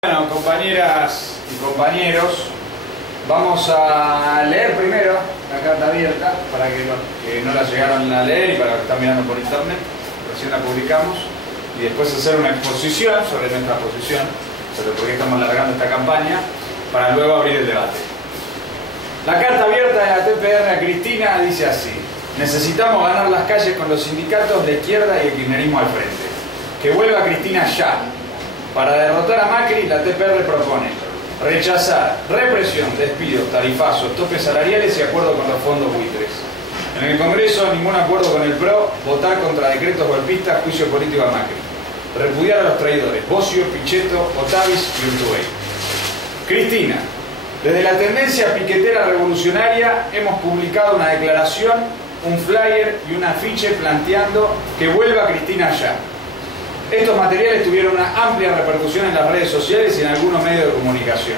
Bueno, compañeras y compañeros, vamos a leer primero la carta abierta para que los que no la llegaron a leer y para los que están mirando por internet, recién la publicamos, y después hacer una exposición sobre nuestra posición, sobre por qué estamos largando esta campaña, para luego abrir el debate. La carta abierta de la TPR a Cristina dice así: necesitamos ganar las calles con los sindicatos de izquierda y el kirchnerismo al frente. Que vuelva Cristina ya. Para derrotar a Macri, la TPR propone rechazar represión, despidos, tarifazos, topes salariales y acuerdo con los fondos buitres. En el Congreso, ningún acuerdo con el PRO, votar contra decretos golpistas, juicio político a Macri. Repudiar a los traidores, Bocio, Pichetto, Otavis y Urtubey. Cristina, desde la tendencia piquetera revolucionaria hemos publicado una declaración, un flyer y un afiche planteando que vuelva Cristina ya. Estos materiales tuvieron una amplia repercusión en las redes sociales y en algunos medios de comunicación.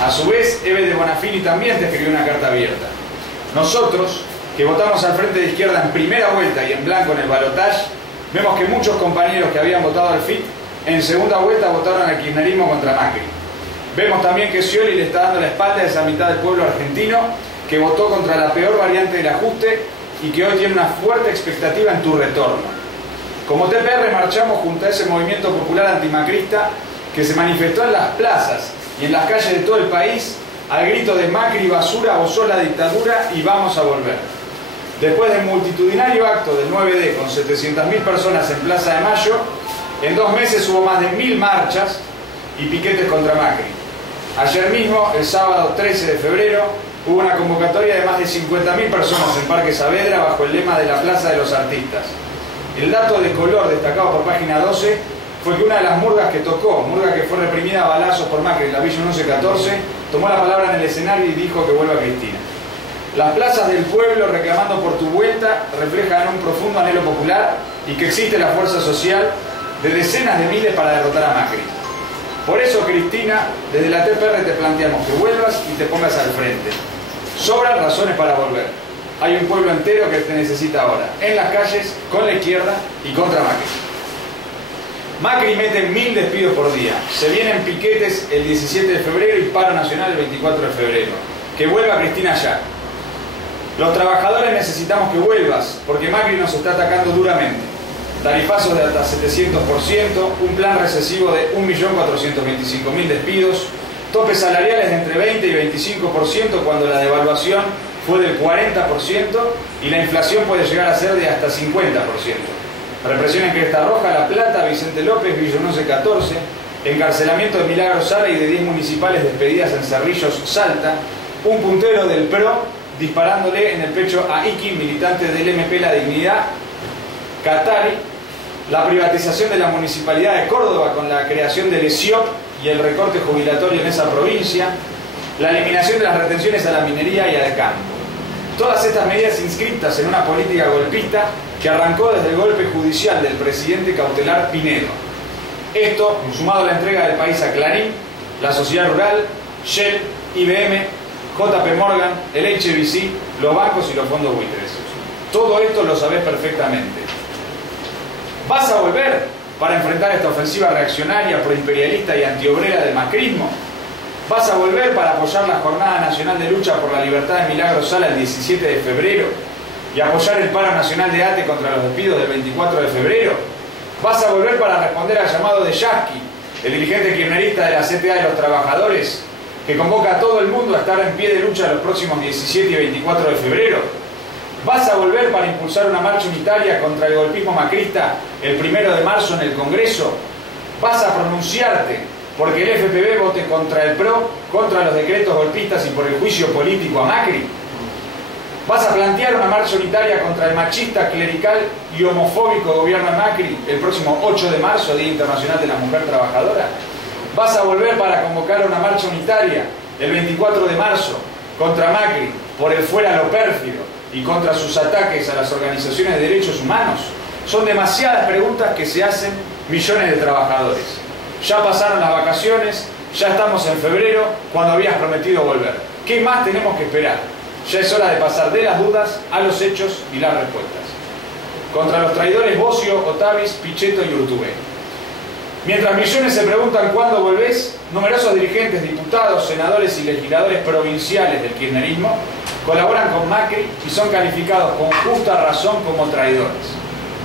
A su vez, Eve de Bonafini también te escribió una carta abierta. Nosotros, que votamos al Frente de Izquierda en primera vuelta y en blanco en el balotaje, vemos que muchos compañeros que habían votado al FIT en segunda vuelta votaron al kirchnerismo contra Macri. Vemos también que Scioli le está dando la espalda a esa mitad del pueblo argentino que votó contra la peor variante del ajuste y que hoy tiene una fuerte expectativa en tu retorno. Como TPR marchamos junto a ese movimiento popular antimacrista que se manifestó en las plazas y en las calles de todo el país al grito de Macri basura o sola dictadura y vamos a volver. Después del multitudinario acto del 9D con 700.000 personas en Plaza de Mayo, en 2 meses hubo más de 1000 marchas y piquetes contra Macri. Ayer mismo, el sábado 13 de febrero, hubo una convocatoria de más de 50.000 personas en Parque Saavedra bajo el lema de la Plaza de los Artistas. El dato de color destacado por página 12 fue que una de las murgas que tocó, murga que fue reprimida a balazos por Macri en la Villa 1114, tomó la palabra en el escenario y dijo que vuelva Cristina. Las plazas del pueblo reclamando por tu vuelta reflejan un profundo anhelo popular y que existe la fuerza social de decenas de miles para derrotar a Macri. Por eso, Cristina, desde la TPR te planteamos que vuelvas y te pongas al frente. Sobran razones para volver. Hay un pueblo entero que te necesita ahora, en las calles, con la izquierda y contra Macri. Macri mete 1000 despidos por día. Se vienen piquetes el 17 de febrero y paro nacional el 24 de febrero. Que vuelva Cristina ya. Los trabajadores necesitamos que vuelvas, porque Macri nos está atacando duramente. Tarifazos de hasta 700%, un plan recesivo de 1.425.000 despidos, topes salariales de entre 20 y 25% cuando la devaluación fue del 40% y la inflación puede llegar a ser de hasta 50%. Represión en Cresta Roja, La Plata, Vicente López, Villa 1114, encarcelamiento de Milagro Sala y de 10 municipales despedidas en Cerrillos, Salta, un puntero del PRO disparándole en el pecho a Iki, militante del MP La Dignidad, Catari, la privatización de la Municipalidad de Córdoba con la creación del ESIOP y el recorte jubilatorio en esa provincia, la eliminación de las retenciones a la minería y al campo. Todas estas medidas inscritas en una política golpista que arrancó desde el golpe judicial del presidente cautelar Pinedo. Esto, sumado a la entrega del país a Clarín, la Sociedad Rural, Shell, IBM, JP Morgan, el HBC, los bancos y los fondos buitres. Todo esto lo sabés perfectamente. ¿Vas a volver para enfrentar esta ofensiva reaccionaria, proimperialista y antiobrera del macrismo? ¿Vas a volver para apoyar la Jornada Nacional de Lucha por la Libertad de Milagro Sala el 17 de febrero y apoyar el paro nacional de ATE contra los despidos del 24 de febrero? ¿Vas a volver para responder al llamado de Yasky, el dirigente kirchnerista de la CTA de los Trabajadores, que convoca a todo el mundo a estar en pie de lucha los próximos 17 y 24 de febrero? ¿Vas a volver para impulsar una marcha unitaria contra el golpismo macrista el 1 de marzo en el Congreso? ¿Vas a pronunciarte porque el FPV vote contra el PRO, contra los decretos golpistas y por el juicio político a Macri? ¿Vas a plantear una marcha unitaria contra el machista, clerical y homofóbico gobierno de Macri el próximo 8 de marzo, Día Internacional de la Mujer Trabajadora? ¿Vas a volver para convocar una marcha unitaria el 24 de marzo contra Macri por el fuera lo pérfido y contra sus ataques a las organizaciones de derechos humanos? Son demasiadas preguntas que se hacen millones de trabajadores. Ya pasaron las vacaciones, ya estamos en febrero, cuando habías prometido volver. ¿Qué más tenemos que esperar? Ya es hora de pasar de las dudas a los hechos y las respuestas. Contra los traidores Bocio, Otavis, Pichetto y Urtubey. Mientras millones se preguntan cuándo volvés, numerosos dirigentes, diputados, senadores y legisladores provinciales del kirchnerismo colaboran con Macri y son calificados con justa razón como traidores.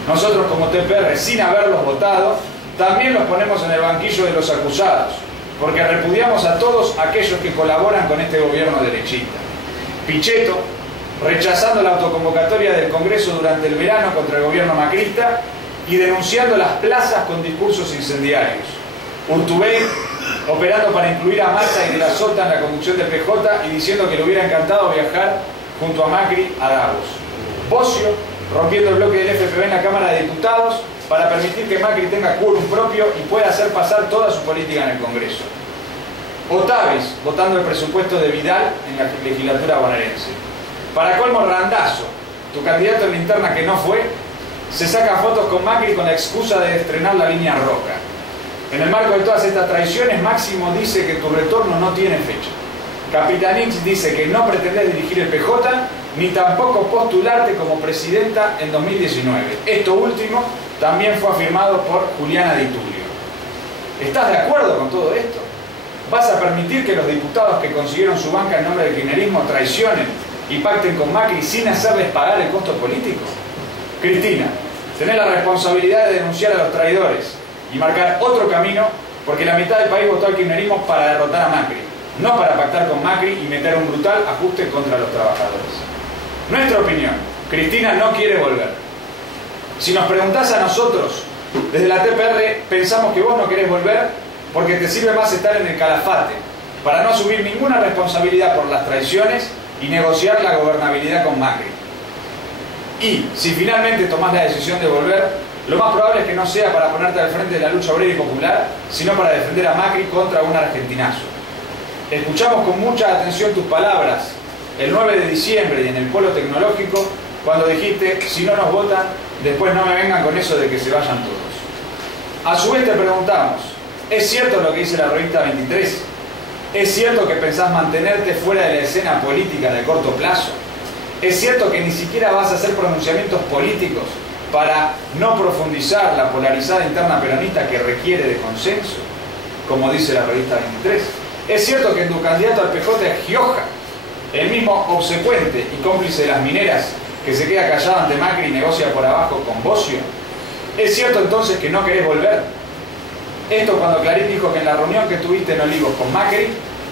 Nosotros como TPR, sin haberlos votado, también los ponemos en el banquillo de los acusados, porque repudiamos a todos aquellos que colaboran con este gobierno derechista. Pichetto, rechazando la autoconvocatoria del Congreso durante el verano contra el gobierno macrista y denunciando las plazas con discursos incendiarios. Urtubey, operando para incluir a Massa y de la Sota en la conducción del PJ y diciendo que le hubiera encantado viajar junto a Macri a Davos. Bocio, rompiendo el bloque del FPV en la Cámara de Diputados para permitir que Macri tenga quórum propio y pueda hacer pasar toda su política en el Congreso. Otaves, votando el presupuesto de Vidal en la legislatura bonaerense. Para colmo, Randazzo, tu candidato en la interna que no fue, se saca fotos con Macri con la excusa de estrenar la línea roja. En el marco de todas estas traiciones, Máximo dice que tu retorno no tiene fecha. Capitanich dice que no pretendés dirigir el PJ, ni tampoco postularte como presidenta en 2019. Esto último también fue afirmado por Juliana Di Tulio. ¿Estás de acuerdo con todo esto? ¿Vas a permitir que los diputados que consiguieron su banca en nombre del kirchnerismo traicionen y pacten con Macri sin hacerles pagar el costo político? Cristina, tenés la responsabilidad de denunciar a los traidores y marcar otro camino, porque la mitad del país votó al kirchnerismo para derrotar a Macri, no para pactar con Macri y meter un brutal ajuste contra los trabajadores. Nuestra opinión, Cristina no quiere volver. Si nos preguntás a nosotros, desde la TPR pensamos que vos no querés volver porque te sirve más estar en el calafate, para no asumir ninguna responsabilidad por las traiciones y negociar la gobernabilidad con Macri. Y si finalmente tomás la decisión de volver, lo más probable es que no sea para ponerte al frente de la lucha obrera y popular, sino para defender a Macri contra un argentinazo. Escuchamos con mucha atención tus palabras el 9 de diciembre y en el Polo Tecnológico, cuando dijiste, si no nos votan, después no me vengan con eso de que se vayan todos. A su vez te preguntamos, ¿es cierto lo que dice la revista 23? ¿Es cierto que pensás mantenerte fuera de la escena política de corto plazo? ¿Es cierto que ni siquiera vas a hacer pronunciamientos políticos para no profundizar la polarizada interna peronista que requiere de consenso, como dice la revista 23? ¿Es cierto que tu candidato al PJ es Gioja, el mismo obsecuente y cómplice de las mineras que se queda callado ante Macri y negocia por abajo con Bocio? ¿Es cierto entonces que no querés volver? Esto cuando Clarín dijo que en la reunión que tuviste en Olivos con Macri,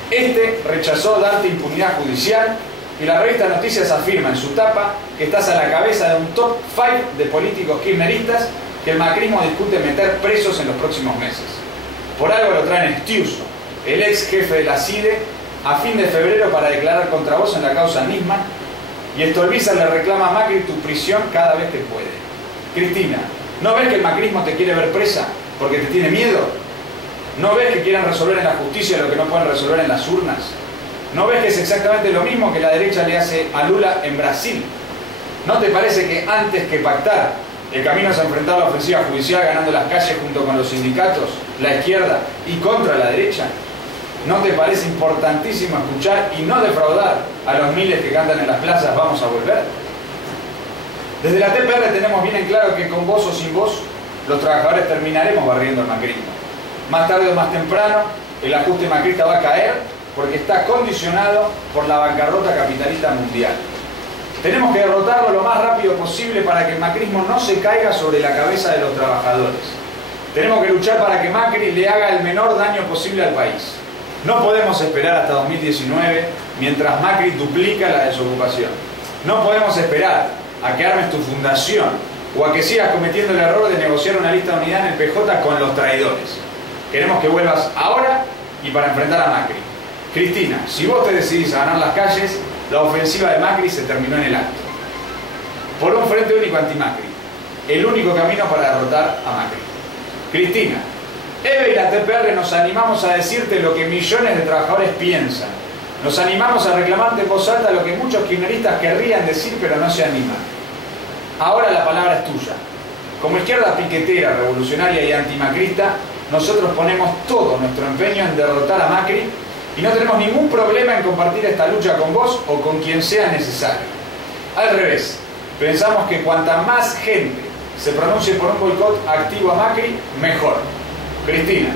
este rechazó darte impunidad judicial y la revista Noticias afirma en su tapa que estás a la cabeza de un top 5 de políticos kirchneristas que el macrismo discute meter presos en los próximos meses. Por algo lo traen Estiuso, el ex jefe de la CIDE, a fin de febrero para declarar contra vos en la causa Nisman, y Stolbizer le reclama a Macri tu prisión cada vez que puede. Cristina, ¿no ves que el macrismo te quiere ver presa porque te tiene miedo? ¿No ves que quieren resolver en la justicia lo que no pueden resolver en las urnas? ¿No ves que es exactamente lo mismo que la derecha le hace a Lula en Brasil? ¿No te parece que antes que pactar, el camino es enfrentar la ofensiva judicial ganando las calles junto con los sindicatos, la izquierda y contra la derecha? ¿No te parece importantísimo escuchar y no defraudar a los miles que cantan en las plazas vamos a volver? Desde la TPR tenemos bien en claro que con vos o sin vos, los trabajadores terminaremos barriendo el macrismo. Más tarde o más temprano, el ajuste macrista va a caer porque está condicionado por la bancarrota capitalista mundial. Tenemos que derrotarlo lo más rápido posible para que el macrismo no se caiga sobre la cabeza de los trabajadores. Tenemos que luchar para que Macri le haga el menor daño posible al país. No podemos esperar hasta 2019 mientras Macri duplica la desocupación. No podemos esperar a que armes tu fundación o a que sigas cometiendo el error de negociar una lista de unidad en el PJ con los traidores. Queremos que vuelvas ahora y para enfrentar a Macri. Cristina, si vos te decidís a ganar las calles, la ofensiva de Macri se terminó en el acto. Por un frente único anti-Macri, el único camino para derrotar a Macri. Cristina, Eve y la TPR nos animamos a decirte lo que millones de trabajadores piensan. Nos animamos a reclamarte en voz alta lo que muchos kirchneristas querrían decir pero no se animan. Ahora la palabra es tuya. Como izquierda piquetera, revolucionaria y antimacrista, nosotros ponemos todo nuestro empeño en derrotar a Macri y no tenemos ningún problema en compartir esta lucha con vos o con quien sea necesario. Al revés, pensamos que cuanta más gente se pronuncie por un boicot activo a Macri, mejor. Cristina,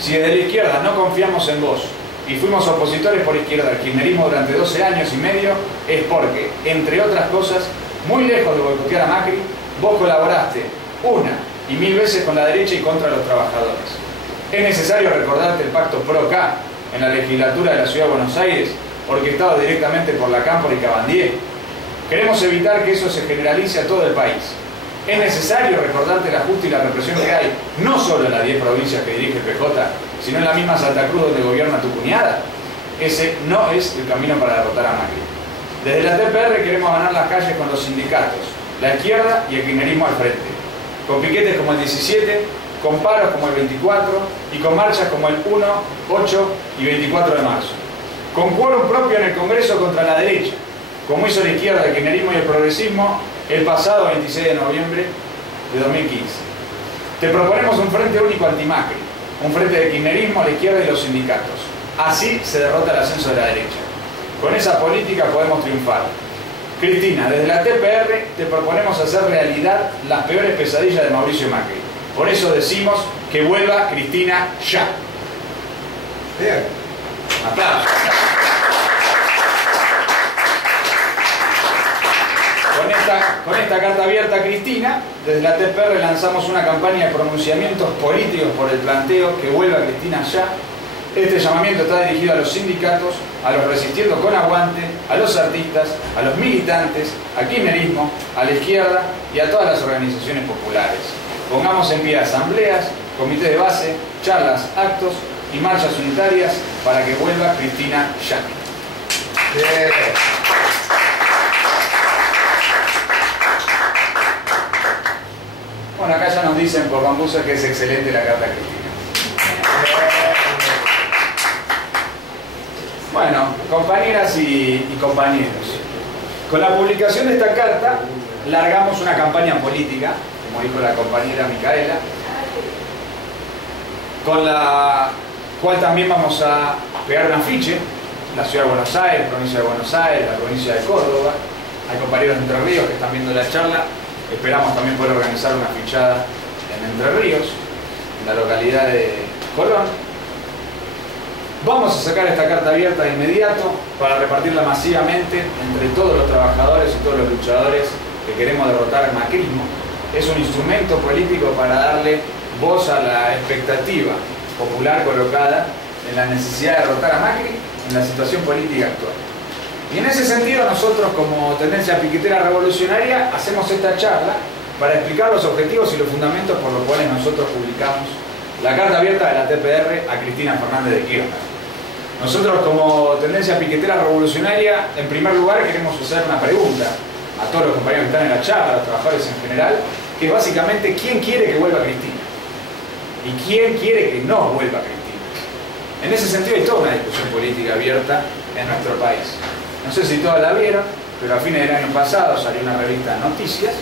si desde la izquierda no confiamos en vos y fuimos opositores por izquierda al kirchnerismo durante 12 años y medio, es porque, entre otras cosas, muy lejos de boicotear a Macri, vos colaboraste una y mil veces con la derecha y contra los trabajadores. Es necesario recordarte el pacto PRO-K en la legislatura de la Ciudad de Buenos Aires, orquestado directamente por la Cámpora y Cabandier. Queremos evitar que eso se generalice a todo el país. Es necesario recordarte el ajuste y la represión que hay, no solo en las 10 provincias que dirige PJ, sino en la misma Santa Cruz donde gobierna tu cuñada. Ese no es el camino para derrotar a Macri. Desde la TPR queremos ganar las calles con los sindicatos, la izquierda y el kirchnerismo al frente, con piquetes como el 17, con paros como el 24 y con marchas como el 1, 8 y 24 de marzo. Con quórum propio en el Congreso contra la derecha, como hizo la izquierda, el kirchnerismo y el progresismo el pasado 26 de noviembre de 2015. Te proponemos un frente único anti-Macri, un frente de kirchnerismo, la izquierda y los sindicatos. Así se derrota el ascenso de la derecha. Con esa política podemos triunfar. Cristina, desde la TPR te proponemos hacer realidad las peores pesadillas de Mauricio Macri. Por eso decimos que vuelva Cristina ya. Bien. Aplausos. Con esta carta abierta a Cristina, desde la TPR lanzamos una campaña de pronunciamientos políticos por el planteo que vuelva Cristina ya. Este llamamiento está dirigido a los sindicatos, a los resistiendo con aguante, a los artistas, a los militantes, al kirchnerismo, a la izquierda y a todas las organizaciones populares. Pongamos en pie asambleas, comités de base, charlas, actos y marchas unitarias para que vuelva Cristina ya. Bien. Bueno, acá ya nos dicen por bambusa que es excelente la carta a Cristina. Bueno, compañeras y compañeros, con la publicación de esta carta largamos una campaña política, como dijo la compañera Micaela, con la cual también vamos a pegar un afiche, la Ciudad de Buenos Aires, provincia de Buenos Aires, la provincia de Córdoba. Hay compañeros de Entre Ríos que están viendo la charla. Esperamos también poder organizar una fichada en Entre Ríos, en la localidad de Colón. Vamos a sacar esta carta abierta de inmediato para repartirla masivamente entre todos los trabajadores y todos los luchadores que queremos derrotar al macrismo. Es un instrumento político para darle voz a la expectativa popular colocada en la necesidad de derrotar a Macri en la situación política actual. Y en ese sentido nosotros, como Tendencia Piquetera Revolucionaria, hacemos esta charla para explicar los objetivos y los fundamentos por los cuales nosotros publicamos la carta abierta de la TPR a Cristina Fernández de Kirchner. Nosotros, como Tendencia Piquetera Revolucionaria, en primer lugar queremos hacer una pregunta a todos los compañeros que están en la charla, a los trabajadores en general, que es básicamente ¿quién quiere que vuelva Cristina? ¿Y quién quiere que no vuelva Cristina? En ese sentido hay toda una discusión política abierta en nuestro país. No sé si todos la vieron, pero a fines del año pasado salió una revista Noticias,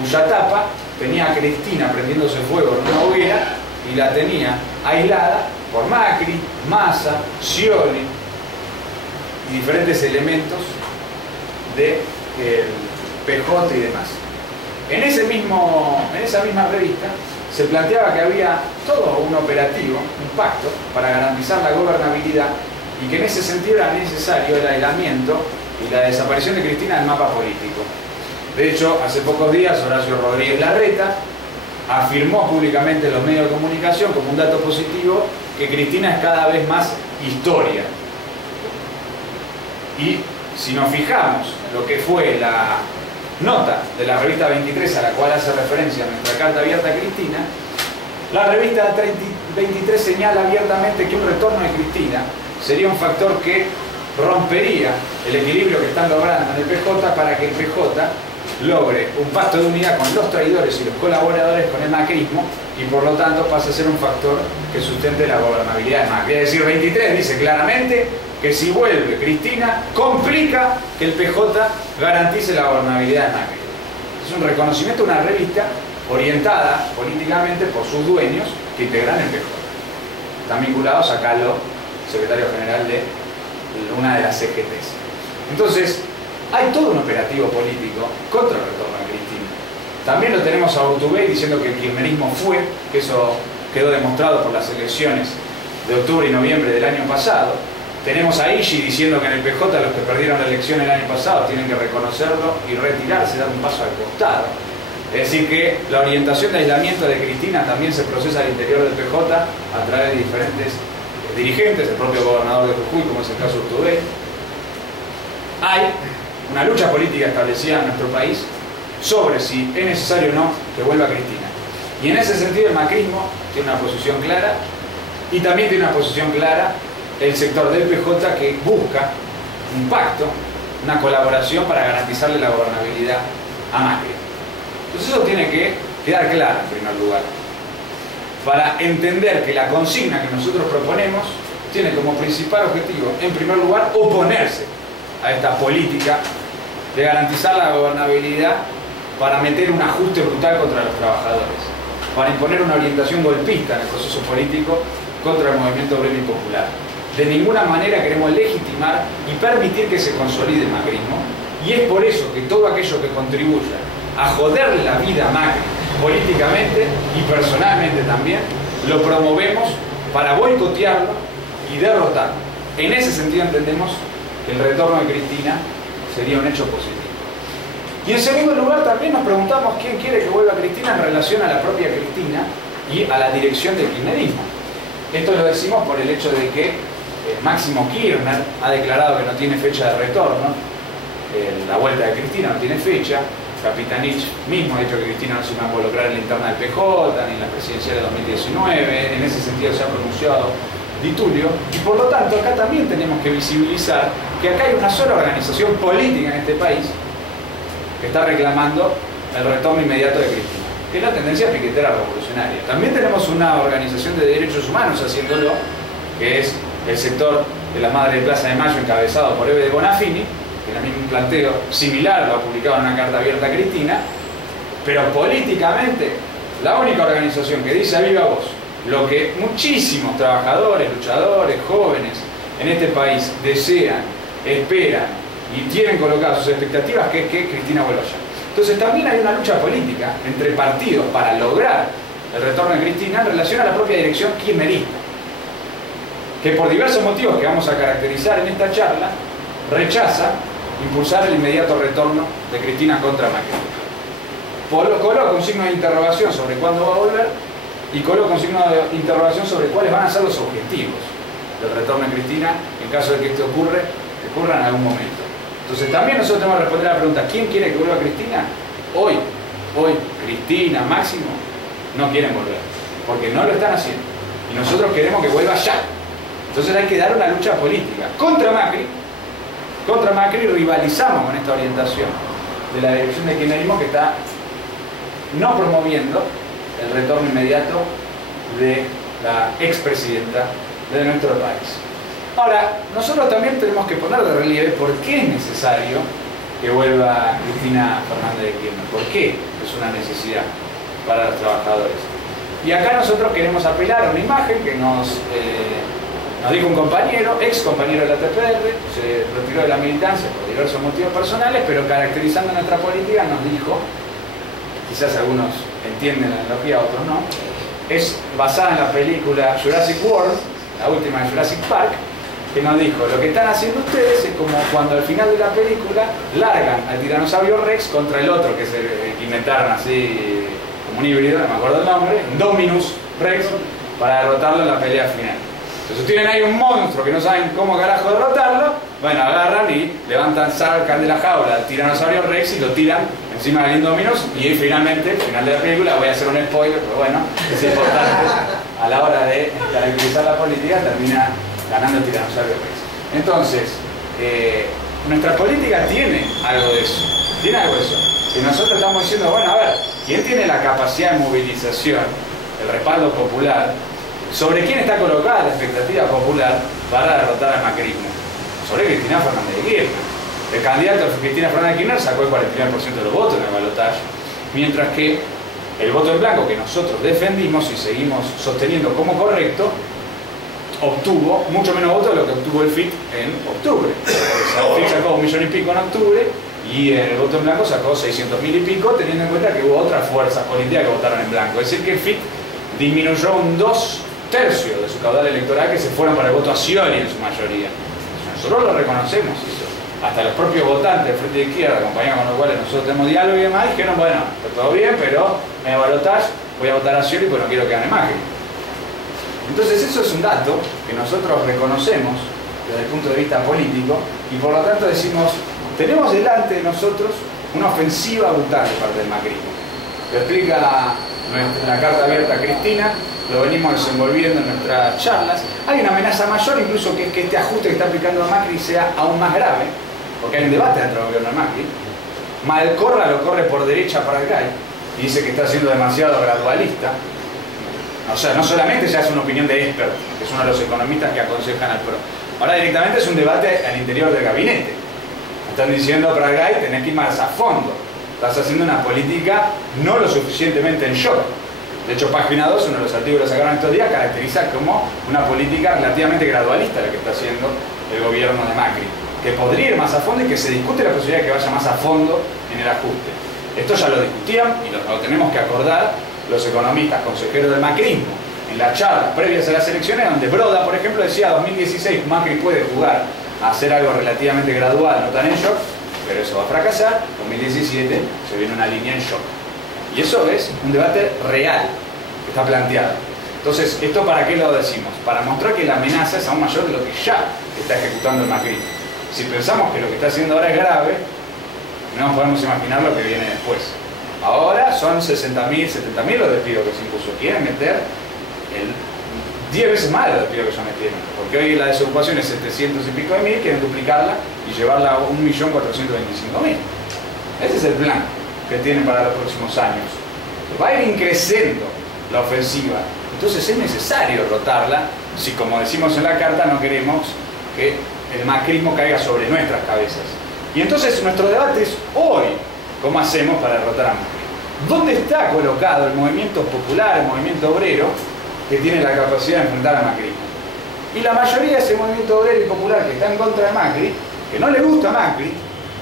cuya tapa tenía a Cristina prendiéndose fuego en una hoguera y la tenía aislada por Macri, Massa, Scioli y diferentes elementos del PJ y demás. En esa misma revista se planteaba que había todo un operativo, un pacto, para garantizar la gobernabilidad y que en ese sentido era necesario el aislamiento y la desaparición de Cristina del mapa político. De hecho, hace pocos días Horacio Rodríguez Larreta afirmó públicamente en los medios de comunicación como un dato positivo que Cristina es cada vez más historia. Y si nos fijamos lo que fue la nota de la revista 23 a la cual hace referencia nuestra carta abierta a Cristina, la revista 23 señala abiertamente que un retorno de Cristina sería un factor que rompería el equilibrio que están logrando en el PJ para que el PJ logre un pacto de unidad con los traidores y los colaboradores con el macrismo y por lo tanto pase a ser un factor que sustente la gobernabilidad de Macri. Es decir, 23 dice claramente que si vuelve Cristina complica que el PJ garantice la gobernabilidad de Macri. Es un reconocimiento de una revista orientada políticamente por sus dueños que integran el PJ. Están vinculados a Caló, secretario general de una de las CGTs. Entonces, hay todo un operativo político contra el retorno de Cristina. También lo tenemos a Urtubey diciendo que el kirchnerismo fue, que eso quedó demostrado por las elecciones de octubre y noviembre del año pasado. Tenemos a Ishi diciendo que en el PJ los que perdieron la elección el año pasado tienen que reconocerlo y retirarse, dar un paso al costado. Es decir que la orientación de aislamiento de Cristina también se procesa al interior del PJ a través de diferentes dirigentes, el propio gobernador de Jujuy, como es el caso de Urtubey. Hay una lucha política establecida en nuestro país sobre si es necesario o no que vuelva Cristina. Y en ese sentido el macrismo tiene una posición clara y también tiene una posición clara el sector del PJ que busca un pacto, una colaboración para garantizarle la gobernabilidad a Macri. Entonces eso tiene que quedar claro en primer lugar, para entender que la consigna que nosotros proponemos tiene como principal objetivo, en primer lugar, oponerse a esta política de garantizar la gobernabilidad para meter un ajuste brutal contra los trabajadores, para imponer una orientación golpista en el proceso político contra el movimiento obrero y popular. De ninguna manera queremos legitimar y permitir que se consolide el macrismo, y es por eso que todo aquello que contribuya a joderle la vida a Macri políticamente y personalmente también, lo promovemos para boicotearlo y derrotarlo. En ese sentido entendemos que el retorno de Cristina sería un hecho positivo. Y en segundo lugar también nos preguntamos quién quiere que vuelva Cristina en relación a la propia Cristina y a la dirección del kirchnerismo. Esto lo decimos por el hecho de que Máximo Kirchner ha declarado que no tiene fecha de retorno, la vuelta de Cristina no tiene fecha. Capitanich mismo ha dicho que Cristina no se va a involucrar en la interna del PJ ni en la presidencial de 2019, en ese sentido se ha pronunciado Di Tulio, y por lo tanto acá también tenemos que visibilizar que acá hay una sola organización política en este país que está reclamando el retorno inmediato de Cristina, que es la tendencia piquetera revolucionaria. También tenemos una organización de derechos humanos haciéndolo, que es el sector de la Madre de Plaza de Mayo, encabezado por Eve de Bonafini, que también un planteo similar lo ha publicado en una carta abierta a Cristina, pero políticamente la única organización que dice a viva voz lo que muchísimos trabajadores, luchadores, jóvenes en este país desean, esperan y tienen colocadas sus expectativas, que es que Cristina vuelva allá. Entonces también hay una lucha política entre partidos para lograr el retorno de Cristina en relación a la propia dirección kirchnerista, que por diversos motivos que vamos a caracterizar en esta charla, rechaza impulsar el inmediato retorno de Cristina contra Macri. Coloca un signo de interrogación sobre cuándo va a volver y coloca un signo de interrogación sobre cuáles van a ser los objetivos del retorno de Cristina en caso de que esto ocurra en algún momento. Entonces también nosotros tenemos que responder a la pregunta: ¿quién quiere que vuelva Cristina? Hoy Cristina, Máximo no quieren volver, porque no lo están haciendo y nosotros queremos que vuelva ya. Entonces hay que dar una lucha política contra Macri. Contra Macri rivalizamos con esta orientación de la dirección de kirchnerismo que está no promoviendo el retorno inmediato de la expresidenta de nuestro país. Ahora, nosotros también tenemos que poner de relieve por qué es necesario que vuelva Cristina Fernández de Kirchner. ¿Por qué es una necesidad para los trabajadores? Y acá nosotros queremos apelar a una imagen que nos dijo un compañero, ex compañero de la TPR, se retiró de la militancia por diversos motivos personales, pero caracterizando nuestra política nos dijo, quizás algunos entienden la analogía, otros no, es basada en la película Jurassic World, la última de Jurassic Park, que nos dijo: lo que están haciendo ustedes es como cuando al final de la película largan al tiranosaurio Rex contra el otro que se inventaron así como un híbrido, no me acuerdo el nombre, Dominus Rex, para derrotarlo en la pelea final. Entonces tienen ahí un monstruo que no saben cómo carajo derrotarlo, bueno, agarran y levantan, sacan de la jaula al tiranosaurio Rex y lo tiran encima del Indominus, y finalmente, al final de la película, voy a hacer un spoiler, pero bueno, es importante, a la hora de caracterizar la política termina ganando el tiranosaurio Rex. Entonces, nuestra política tiene algo de eso, y nosotros estamos diciendo, bueno, a ver, ¿quién tiene la capacidad de movilización, el respaldo popular? ¿Sobre quién está colocada la expectativa popular para derrotar al macrismo? Sobre Cristina Fernández de Kirchner. El candidato de Cristina Fernández de Kirchner sacó el 49% de los votos en el balotaje, mientras que el voto en blanco que nosotros defendimos y seguimos sosteniendo como correcto, obtuvo mucho menos votos de lo que obtuvo el FIT en octubre. El FIT sacó 1,000,000 y pico en octubre y el voto en blanco sacó 600.000 y pico, teniendo en cuenta que hubo otras fuerzas políticas que votaron en blanco. Es decir, que el FIT disminuyó un 2/3 de su caudal electoral que se fueron para el voto a Scioli en su mayoría. Nosotros lo reconocemos eso. Hasta los propios votantes del Frente de Izquierda, compañía con los cuales nosotros tenemos diálogo y demás, dijeron, bueno, está todo bien, pero me balotage, voy a votar a Scioli porque no quiero que gane Macri. Entonces eso es un dato que nosotros reconocemos desde el punto de vista político y por lo tanto decimos, tenemos delante de nosotros una ofensiva brutal de parte del macrismo. Lo explica en la carta abierta a Cristina, lo venimos desenvolviendo en nuestras charlas. Hay una amenaza mayor, incluso que este ajuste que está aplicando a Macri sea aún más grave, porque hay un debate dentro del gobierno de Macri. Malcorra lo corre por derecha para acá y dice que está siendo demasiado gradualista. O sea, no solamente ya es una opinión de expert, que es uno de los economistas que aconsejan al PRO. Ahora directamente es un debate al interior del gabinete. Están diciendo, Pratgay, tenés que ir más a fondo. Estás haciendo una política no lo suficientemente en shock. De hecho, Página 2, uno de los artículos que sacaron estos días, caracteriza como una política relativamente gradualista la que está haciendo el gobierno de Macri. Que podría ir más a fondo y que se discute la posibilidad de que vaya más a fondo en el ajuste. Esto ya lo discutían y lo tenemos que acordar los economistas, consejeros del macrismo, en las charlas previas a las elecciones, donde Broda, por ejemplo, decía 2016 Macri puede jugar a hacer algo relativamente gradual, no tan en shock, pero eso va a fracasar. 2017 se viene una línea en shock. Y eso es un debate real que está planteado. Entonces, ¿esto para qué lo decimos? Para mostrar que la amenaza es aún mayor de lo que ya está ejecutando el macrismo. Si pensamos que lo que está haciendo ahora es grave, no nos podemos imaginar lo que viene después. Ahora son 60.000, 70.000 los despidos que se impuso. Quieren meter 10 veces más de los despidos que ya metieron. Porque hoy la desocupación es 700 y pico de mil, quieren duplicarla y llevarla a 1.425.000. Ese es el plan que tienen para los próximos años. Va a ir increciendo la ofensiva. Entonces es necesario rotarla si, como decimos en la carta, no queremos que el macrismo caiga sobre nuestras cabezas. Y entonces nuestro debate es hoy, ¿cómo hacemos para derrotar a Macri? ¿Dónde está colocado el movimiento popular, el movimiento obrero, que tiene la capacidad de enfrentar a Macri? Y la mayoría de ese movimiento obrero y popular que está en contra de Macri, que no le gusta a Macri,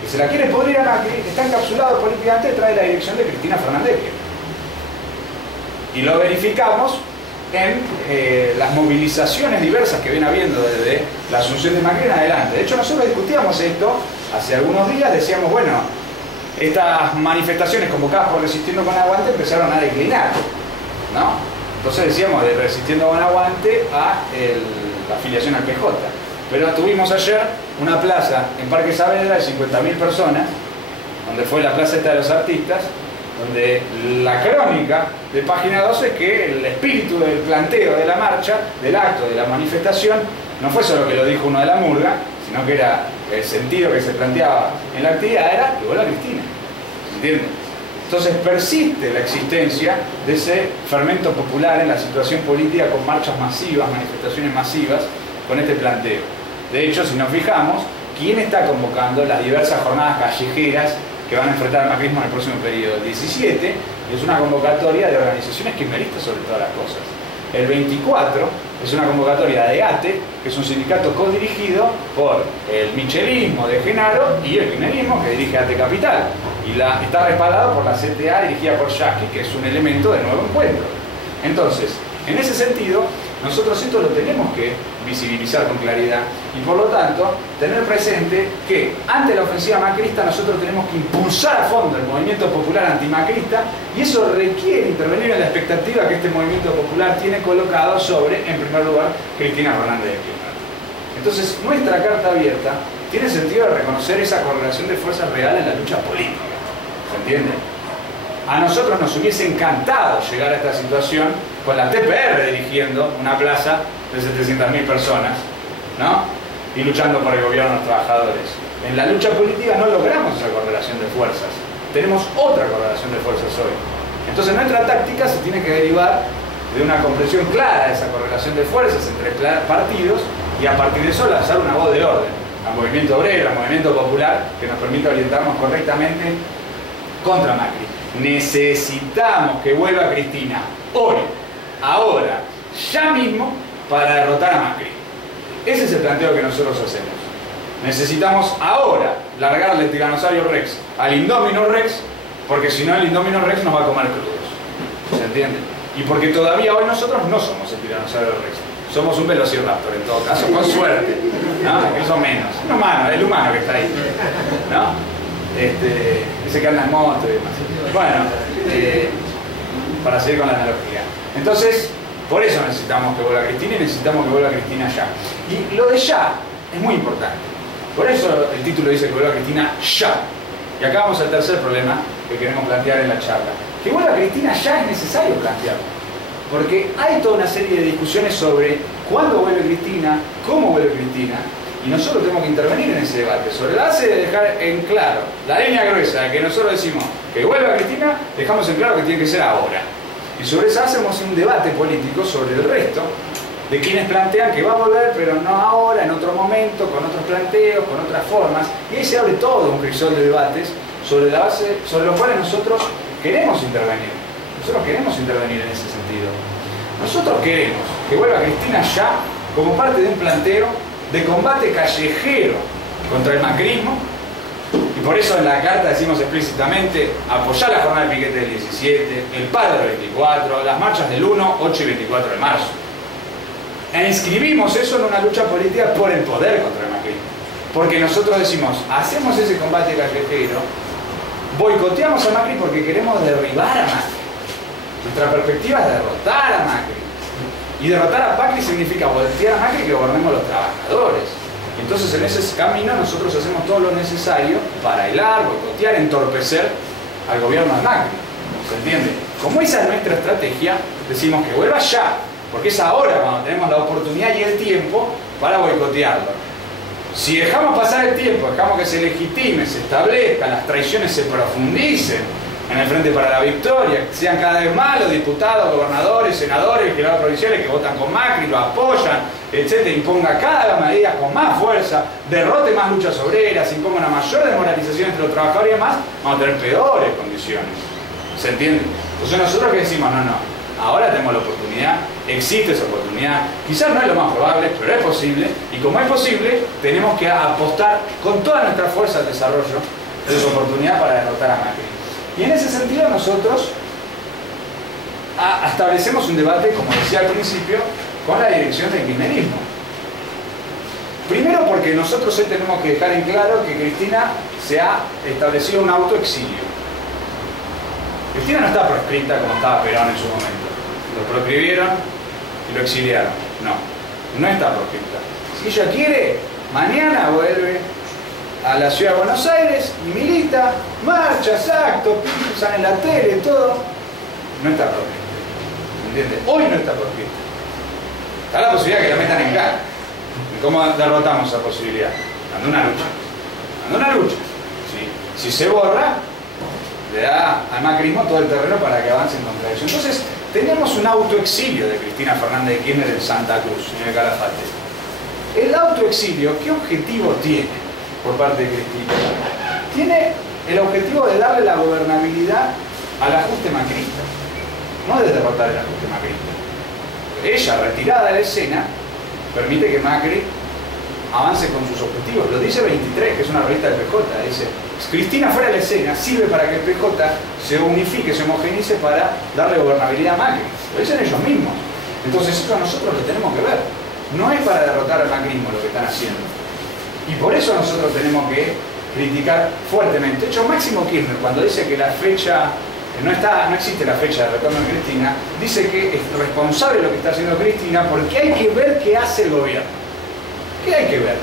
que se la quiere podrir a Macri, que está encapsulado políticamente detrás de la dirección de Cristina Fernández. Y lo verificamos en las movilizaciones diversas que viene habiendo desde la asunción de Macri en adelante. De hecho, nosotros discutíamos esto hace algunos días, decíamos, bueno, estas manifestaciones convocadas por Resistiendo con Aguante empezaron a declinar, ¿no? Entonces decíamos de Resistiendo con Aguante a la afiliación al PJ. Pero tuvimos ayer una plaza en Parque Saavedra de 50.000 personas, donde fue la plaza esta de los artistas, donde la crónica de Página 12 es que el espíritu del planteo de la marcha, del acto, de la manifestación, no fue solo que lo dijo uno de la murga, sino que era el sentido que se planteaba en la actividad era que vuelva Cristina. ¿Entienden? Entonces persiste la existencia de ese fermento popular en la situación política con marchas masivas, manifestaciones masivas, con este planteo. De hecho, si nos fijamos, ¿quién está convocando las diversas jornadas callejeras que van a enfrentar al macrismo en el próximo periodo? El 17 es una convocatoria de organizaciones kirchneristas sobre todas las cosas. El 24 es una convocatoria de ATE, que es un sindicato codirigido por el michelismo de Genaro y el kirchnerismo que dirige ATE Capital. Y está respaldado por la CTA dirigida por Yasky, que es un elemento de Nuevo Encuentro. Entonces, en ese sentido, nosotros esto lo tenemos que visibilizar con claridad y por lo tanto tener presente que ante la ofensiva macrista nosotros tenemos que impulsar a fondo el movimiento popular antimacrista y eso requiere intervenir en la expectativa que este movimiento popular tiene colocado sobre, en primer lugar, Cristina Fernández de Kirchner. Entonces nuestra carta abierta tiene sentido de reconocer esa correlación de fuerzas real en la lucha política. ¿Se entiende? A nosotros nos hubiese encantado llegar a esta situación con la TPR dirigiendo una plaza de 700.000 personas, ¿no? Y luchando por el gobierno de los trabajadores. En la lucha política no logramos esa correlación de fuerzas. Tenemos otra correlación de fuerzas hoy. Entonces nuestra táctica se tiene que derivar de una comprensión clara de esa correlación de fuerzas entre partidos y a partir de eso lanzar una voz de orden al movimiento obrero, al movimiento popular que nos permita orientarnos correctamente contra Macri. Necesitamos que vuelva Cristina hoy, ahora, ya mismo, para derrotar a Macri. Ese es el planteo que nosotros hacemos. Necesitamos ahora largarle el tiranosaurio Rex al Indominus Rex, porque si no el Indominus Rex nos va a comer crudos. ¿Se entiende? Y porque todavía hoy nosotros no somos el tiranosaurio rex. Somos un velociraptor en todo caso, con suerte, ¿no? Incluso menos. Un humano, el humano que está ahí, ¿no? Ese que anda en moto y demás. Bueno, para seguir con la analogía. Entonces, por eso necesitamos que vuelva Cristina y necesitamos que vuelva Cristina ya. Y lo de ya es muy importante. Por eso el título dice que vuelva Cristina ya. Y acá vamos al tercer problema que queremos plantear en la charla. Que vuelva Cristina ya es necesario plantearlo. Porque hay toda una serie de discusiones sobre cuándo vuelve Cristina, cómo vuelve Cristina, y nosotros tenemos que intervenir en ese debate. Sobre la base de dejar en claro la línea gruesa de que nosotros decimos que vuelva Cristina, dejamos en claro que tiene que ser ahora. Y sobre eso hacemos un debate político sobre el resto de quienes plantean que va a volver, pero no ahora, en otro momento, con otros planteos, con otras formas. Y ahí se abre todo un crisol de debates sobre la base, sobre los cuales nosotros queremos intervenir. Nosotros queremos intervenir en ese sentido. Nosotros queremos que vuelva Cristina ya como parte de un planteo de combate callejero contra el macrismo, y por eso en la carta decimos explícitamente apoyar la jornada de piquete del 17, el paro del 24, las marchas del 1, 8 y 24 de marzo. E inscribimos eso en una lucha política por el poder contra el macrismo. Porque nosotros decimos, hacemos ese combate callejero, boicoteamos a Macri porque queremos derribar a Macri. Nuestra perspectiva es derrotar a Macri. Y derrotar a Macri significa voltear a Macri y que gobernemos los trabajadores. Entonces en ese camino nosotros hacemos todo lo necesario para hilar, boicotear, entorpecer al gobierno de Macri. ¿Se entiende? Como esa es nuestra estrategia, decimos que vuelva ya, porque es ahora cuando tenemos la oportunidad y el tiempo para boicotearlo. Si dejamos pasar el tiempo, dejamos que se legitime, se establezca, las traiciones se profundicen en el Frente para la Victoria, sean cada vez más los diputados, gobernadores, senadores, legisladores provinciales que votan con Macri, lo apoyan, etcétera, imponga cada vez medidas con más fuerza, derrote más luchas obreras, imponga una mayor desmoralización entre los trabajadores y demás, vamos a tener peores condiciones. ¿Se entiende? Entonces nosotros que decimos, no, ahora tenemos la oportunidad, existe esa oportunidad, quizás no es lo más probable, pero es posible, y como es posible, tenemos que apostar con toda nuestra fuerza al desarrollo de esa oportunidad para derrotar a Macri. Y en ese sentido nosotros establecemos un debate, como decía al principio, con la dirección del kirchnerismo. Primero porque nosotros hoy tenemos que dejar en claro que Cristina se ha establecido un autoexilio. Cristina no está proscrita como estaba Perón en su momento. Lo proscribieron y lo exiliaron. No está proscrita. Si ella quiere, mañana vuelve a la ciudad de Buenos Aires y milita, marchas, actos, sale en la tele, todo. No está proscrita. ¿Entiendes? Hoy no está proscrita. Está la posibilidad de que la metan en cara. ¿Y cómo derrotamos esa posibilidad? Dando una lucha. Si se borra, le da al macrismo todo el terreno para que avance en contra de eso. Entonces, tenemos un autoexilio de Cristina Fernández de Kirchner en Santa Cruz, en el Calafate. El autoexilio, ¿qué objetivo tiene por parte de Cristina? Tiene el objetivo de darle la gobernabilidad al ajuste macrista, no de derrotar el ajuste macrista. Ella, retirada de la escena, permite que Macri avance con sus objetivos. Lo dice 23, que es una revista del PJ, dice: Cristina fuera de la escena sirve para que el PJ se unifique, se homogeneice para darle gobernabilidad a Macri. Lo dicen ellos mismos. Entonces eso nosotros lo tenemos que ver. No es para derrotar al macrismo lo que están haciendo. Y por eso nosotros tenemos que criticar fuertemente. De hecho, Máximo Kirchner, cuando dice que la fecha, no existe la fecha de retorno de Cristina, dice que es responsable lo que está haciendo Cristina porque hay que ver qué hace el gobierno. ¿Qué hay que ver?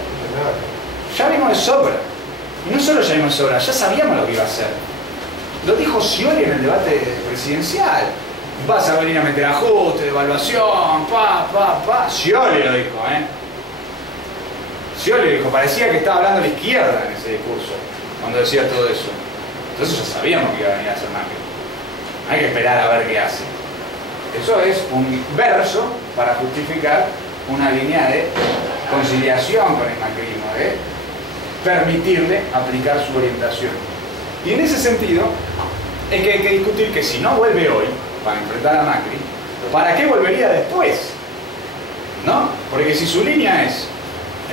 Ya vimos de sobra. Y no solo ya vimos de sobra, ya sabíamos lo que iba a hacer. Lo dijo Scioli en el debate presidencial. Vas a venir a meter ajuste, devaluación, Scioli lo dijo, Scioli dijo, parecía que estaba hablando a la izquierda en ese discurso, cuando decía todo eso. Entonces ya sabíamos que iba a venir a hacer Macri. Hay que esperar a ver qué hace. Eso es un verso para justificar una línea de conciliación con el macrismo, de permitirle aplicar su orientación. Y en ese sentido, es que hay que discutir que si no vuelve hoy, para enfrentar a Macri, ¿para qué volvería después? ¿No? Porque si su línea es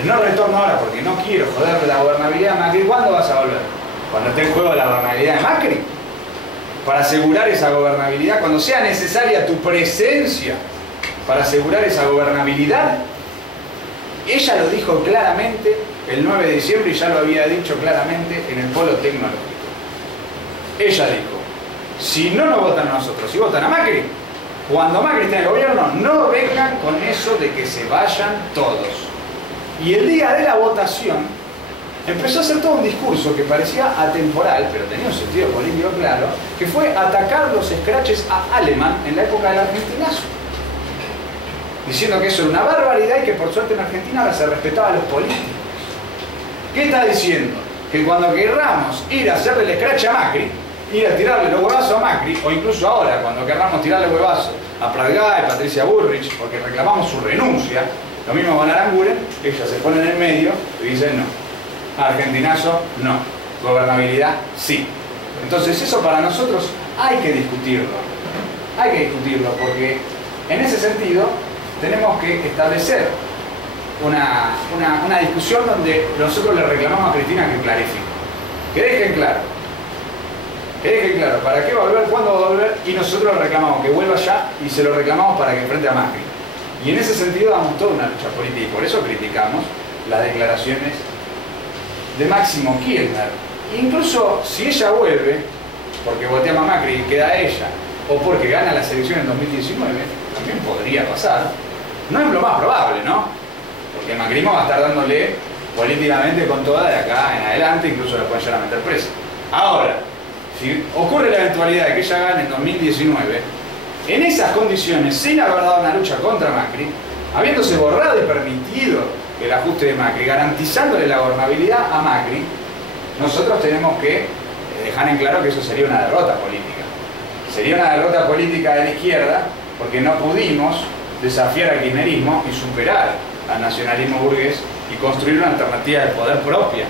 el no retorno ahora porque no quiero joder la gobernabilidad de Macri, ¿cuándo vas a volver? Cuando esté en juego la gobernabilidad de Macri. para asegurar esa gobernabilidad, cuando sea necesaria tu presencia para asegurar esa gobernabilidad. Ella lo dijo claramente el 9 de diciembre y ya lo había dicho claramente en el Polo Tecnológico. Ella dijo, si no nos votan a nosotros, si votan a Macri, cuando Macri esté en el gobierno, no vengan con eso de que se vayan todos. Y el día de la votación empezó a hacer todo un discurso que parecía atemporal, pero tenía un sentido político claro, que fue atacar los escraches a Alemán en la época del argentinazo, diciendo que eso era una barbaridad y que por suerte en Argentina ahora se respetaba a los políticos. ¿Qué está diciendo? Que cuando querramos ir a hacerle el escrache a Macri, ir a tirarle los huevazos a Macri, o incluso ahora, cuando querramos tirarle huevazos a Pratgay, Patricia Bullrich, porque reclamamos su renuncia, lo mismo con Aranguren, ellas se ponen en el medio y dicen no. Argentinazo, no. Gobernabilidad, sí. Entonces eso para nosotros hay que discutirlo. Hay que discutirlo porque en ese sentido tenemos que establecer una discusión donde nosotros le reclamamos a Cristina que clarifique. Que dejen claro. Que dejen claro para qué va a volver, cuándo va a volver, y nosotros le reclamamos que vuelva ya y se lo reclamamos para que enfrente a Macri. Y en ese sentido damos toda una lucha política y por eso criticamos las declaraciones de Máximo Kirchner. Incluso si ella vuelve, porque volteamos a Macri y queda ella, o porque gana la elección en 2019, también podría pasar. No es lo más probable, ¿no? Porque el macrismo va a estar dándole políticamente con toda de acá en adelante, incluso la pueden llegar a meter presa. Ahora, si ocurre la eventualidad de que ella gane en 2019, en esas condiciones, sin haber dado una lucha contra Macri, habiéndose borrado y permitido el ajuste de Macri, garantizándole la gobernabilidad a Macri, nosotros tenemos que dejar en claro que eso sería una derrota política. Sería una derrota política de la izquierda porque no pudimos desafiar al kirchnerismo y superar al nacionalismo burgués y construir una alternativa de poder propia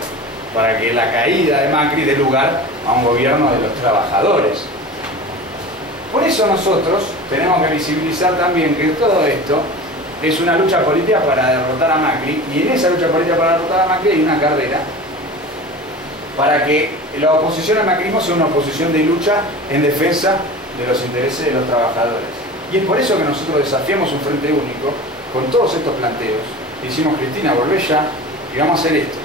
para que la caída de Macri dé lugar a un gobierno de los trabajadores. Por eso nosotros tenemos que visibilizar también que todo esto es una lucha política para derrotar a Macri, y en esa lucha política para derrotar a Macri hay una carrera para que la oposición al macrismo sea una oposición de lucha en defensa de los intereses de los trabajadores. Y es por eso que nosotros desafiamos un frente único con todos estos planteos. Decimos, Cristina, volvé ya y vamos a hacer esto.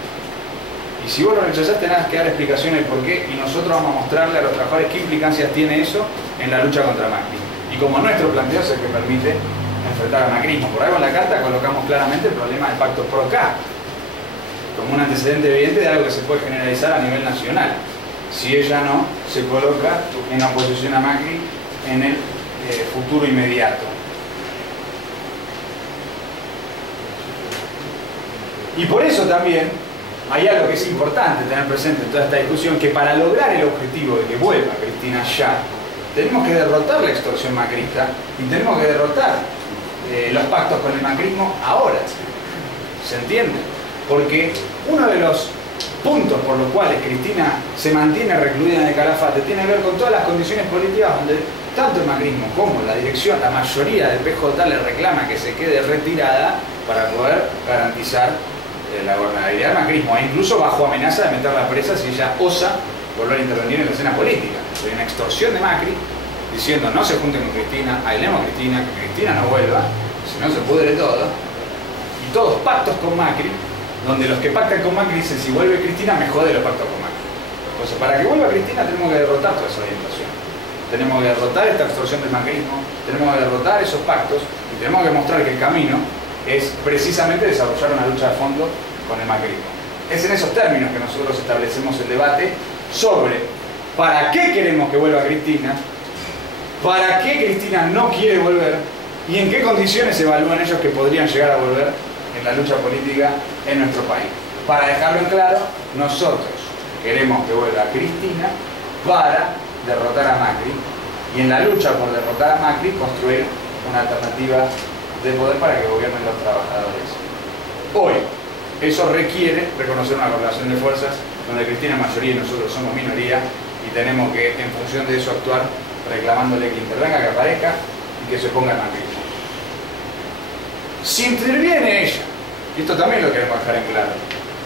Y si vos lo rechazás, tenés que dar explicaciones del por qué, y nosotros vamos a mostrarle a los trabajadores qué implicancias tiene eso en la lucha contra Macri. Y como nuestro planteo es el que permite enfrentar al macrismo. Por ahí en la carta colocamos claramente el problema del pacto PRO-K como un antecedente evidente de algo que se puede generalizar a nivel nacional, si ella no se coloca en oposición a Macri en el futuro inmediato. Y por eso también hay algo que es importante tener presente en toda esta discusión, que para lograr el objetivo de que vuelva Cristina ya, tenemos que derrotar la extorsión macrista y tenemos que derrotar los pactos con el macrismo ahora. ¿Se entiende? Porque uno de los puntos por los cuales Cristina se mantiene recluida en el Calafate tiene que ver con todas las condiciones políticas donde tanto el macrismo como la dirección, la mayoría del PJ le reclama que se quede retirada para poder garantizar la gobernabilidad del macrismo, e incluso bajo amenaza de meterla presa si ella osa volver a intervenir en la escena política. Hay una extorsión de Macri diciendo no se junten con Cristina, aislemos a Cristina, que Cristina no vuelva, si no se pudre todo, y todos pactos con Macri, donde los que pactan con Macri dicen si vuelve Cristina me jode los pactos con Macri. Entonces para que vuelva Cristina tenemos que derrotar toda esa orientación, tenemos que derrotar esta extorsión del macrismo, tenemos que derrotar esos pactos y tenemos que mostrar que el camino es precisamente desarrollar una lucha de fondo con el macrismo. Es en esos términos que nosotros establecemos el debate sobre para qué queremos que vuelva Cristina, para qué Cristina no quiere volver y en qué condiciones evalúan ellos que podrían llegar a volver en la lucha política en nuestro país. Para dejarlo en claro, nosotros queremos que vuelva Cristina para derrotar a Macri y en la lucha por derrotar a Macri construir una alternativa de poder para que gobiernen los trabajadores. Hoy, eso requiere reconocer una correlación de fuerzas donde Cristina es mayoría y nosotros somos minoría y tenemos que, en función de eso, actuar reclamándole que intervenga, que aparezca y que se ponga el macrismo. Si interviene ella, y esto también lo queremos dejar en claro,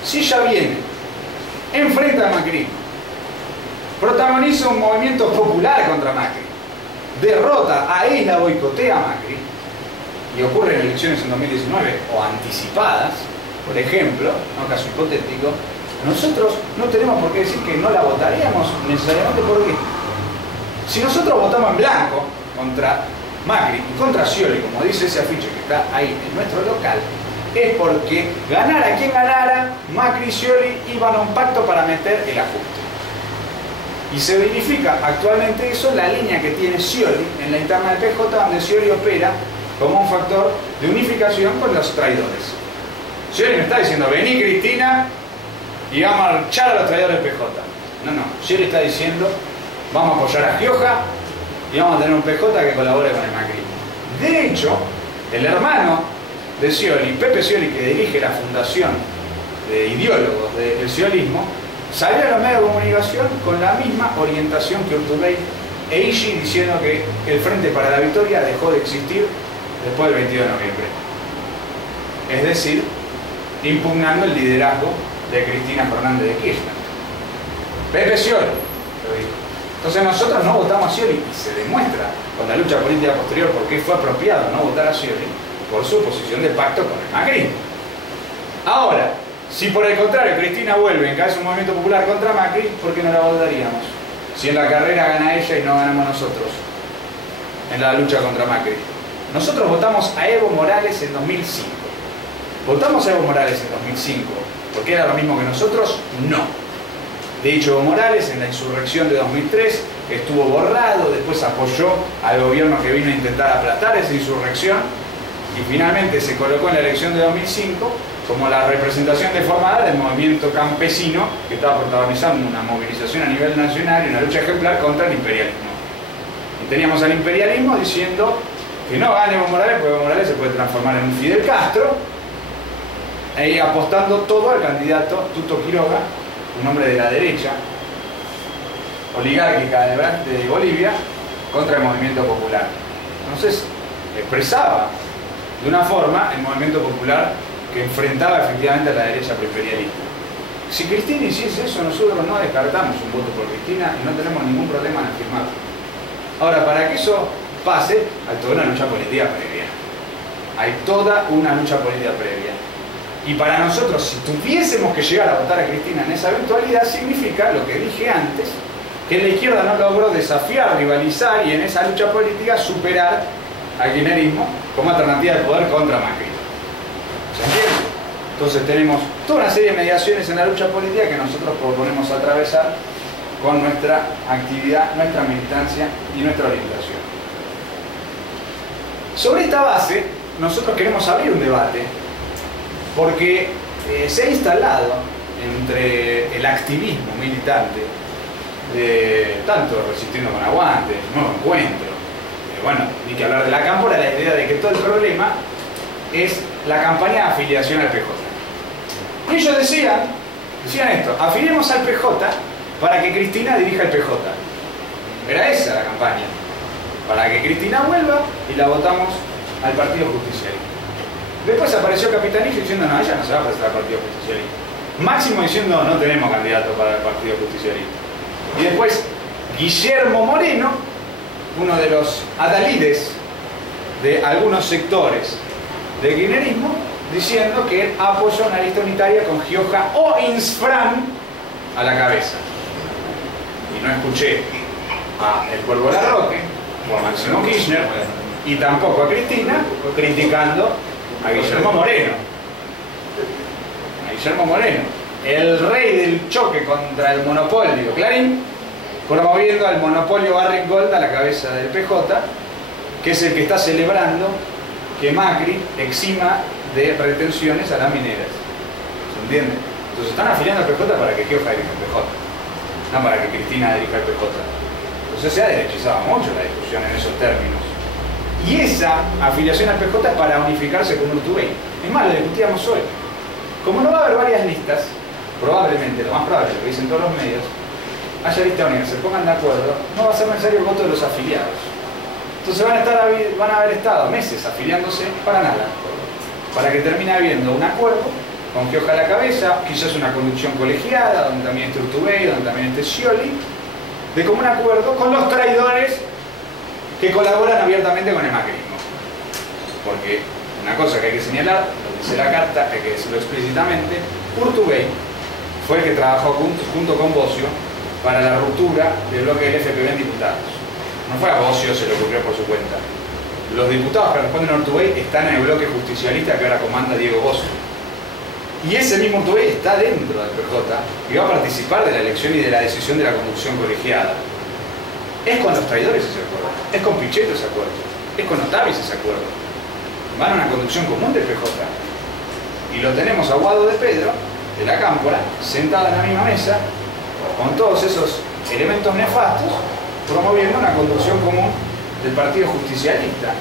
si ella viene, enfrenta al macrismo, protagoniza un movimiento popular contra Macri, derrota, aísla, boicotea a Macri, y ocurren elecciones en 2019 o anticipadas, por ejemplo, ¿no? Caso hipotético, nosotros no tenemos por qué decir que no la votaríamos necesariamente. porque si nosotros votamos en blanco contra Macri y contra Scioli, como dice ese afiche que está ahí en nuestro local, es porque ganara quien ganara, Macri y Scioli iban a un pacto para meter el ajuste. Y se verifica actualmente eso en la línea que tiene Scioli en la interna del PJ, donde Scioli opera como un factor de unificación con los traidores. Scioli me está diciendo, vení Cristina y vamos a echar a los traidores del PJ. No, Scioli está diciendo, vamos a apoyar a Gioja y vamos a tener un PJ que colabore con el macrismo. De hecho, el hermano de Scioli, Pepe Scioli, que dirige la fundación de ideólogos del sciolismo, salió a los medios de comunicación con la misma orientación que Urtubey e Illy, diciendo que el Frente para la Victoria dejó de existir después del 22 de noviembre. Es decir, impugnando el liderazgo de Cristina Fernández de Kirchner. Pepe Scioli lo dijo. Entonces nosotros no votamos a Scioli y se demuestra con la lucha política posterior por qué fue apropiado no votar a Scioli por su posición de pacto con el macrismo. Ahora, si por el contrario Cristina vuelve en caso de un movimiento popular contra Macri, ¿por qué no la votaríamos? Si en la carrera gana ella y no ganamos nosotros en la lucha contra Macri. Nosotros votamos a Evo Morales en 2005. ¿Votamos a Evo Morales en 2005 porque era lo mismo que nosotros? No. De hecho, Evo Morales en la insurrección de 2003 estuvo borrado, después apoyó al gobierno que vino a intentar aplastar esa insurrección y finalmente se colocó en la elección de 2005 como la representación deformada del movimiento campesino que estaba protagonizando una movilización a nivel nacional y una lucha ejemplar contra el imperialismo. Y teníamos al imperialismo diciendo que no gane Evo Morales, porque Evo Morales se puede transformar en un Fidel Castro, y apostando todo al candidato Tuto Quiroga, un hombre de la derecha oligárquica de Bolivia, contra el movimiento popular. Entonces expresaba de una forma el movimiento popular que enfrentaba efectivamente a la derecha imperialista. Si Cristina hiciese eso, nosotros no descartamos un voto por Cristina y no tenemos ningún problema en afirmarlo. Ahora, para que eso pase, hay toda una lucha política previa. Hay toda una lucha política previa. Y para nosotros, si tuviésemos que llegar a votar a Cristina en esa eventualidad, significa lo que dije antes, que la izquierda no logró desafiar, rivalizar y en esa lucha política superar al kirchnerismo como alternativa de poder contra Macri. ¿Se entiende? Entonces tenemos toda una serie de mediaciones en la lucha política que nosotros proponemos atravesar con nuestra actividad, nuestra militancia y nuestra orientación. Sobre esta base, nosotros queremos abrir un debate porque se ha instalado entre el activismo militante, tanto Resistiendo con Aguante, Nuevo Encuentro, bueno, ni que hablar de la Cámpora, la idea de que todo el problema es la campaña de afiliación al PJ. Y ellos decían esto, afiliemos al PJ para que Cristina dirija el PJ. Era esa la campaña, para que Cristina vuelva y la votamos al Partido Justicialista. Después apareció Capitanillo diciendo, no, ella no se va a presentar al Partido Justicialista. Máximo diciendo, no tenemos candidato para el Partido Justicialista. Y después Guillermo Moreno, uno de los adalides de algunos sectores del kirchnerismo, diciendo que él apoyó una lista unitaria con Gioja o Insfran a la cabeza. Y no escuché a El Cuervo Larroque o a Máximo Kirchner y tampoco a Cristina criticando a Guillermo Moreno. A Guillermo Moreno, el rey del choque contra el monopolio Clarín, promoviendo al monopolio Barrick Gold a la cabeza del PJ, que es el que está celebrando que Macri exima de retenciones a las mineras. ¿Se entiende? Entonces están afiliando al PJ para que Gioja dirija el PJ, no para que Cristina dirija el PJ. Entonces se ha derechizado mucho la discusión en esos términos. Y esa afiliación al PJ es para unificarse con Urtubey. Es más, lo discutíamos hoy. Como no va a haber varias listas, probablemente, lo más probable, lo que dicen todos los medios, haya lista única, se pongan de acuerdo, no va a ser necesario el voto de los afiliados. Entonces van a haber estado meses afiliándose para nada, para que termine habiendo un acuerdo con Gioja a la cabeza, quizás una conducción colegiada, donde también esté Urtubey, donde también esté Scioli, de común acuerdo con los traidores que colaboran abiertamente con el macrismo. Porque una cosa que hay que señalar, lo dice la carta, hay que decirlo explícitamente, Urtubey fue el que trabajó junto con Bocio para la ruptura del bloque del FPV en diputados. No fue a Bocio, se le ocurrió por su cuenta. Los diputados que responden a Urtubey están en el bloque justicialista que ahora comanda Diego Bocio. Y ese mismo Urtubey está dentro del PJ y va a participar de la elección y de la decisión de la conducción colegiada. Es con los traidores ese acuerdo, es con Pichetto ese acuerdo, es con Otavis ese acuerdo. Van a una conducción común del PJ. Y lo tenemos a Guado de Pedro, de la Cámpora, sentado en la misma mesa, con todos esos elementos nefastos, promoviendo una conducción común del Partido Justicialista.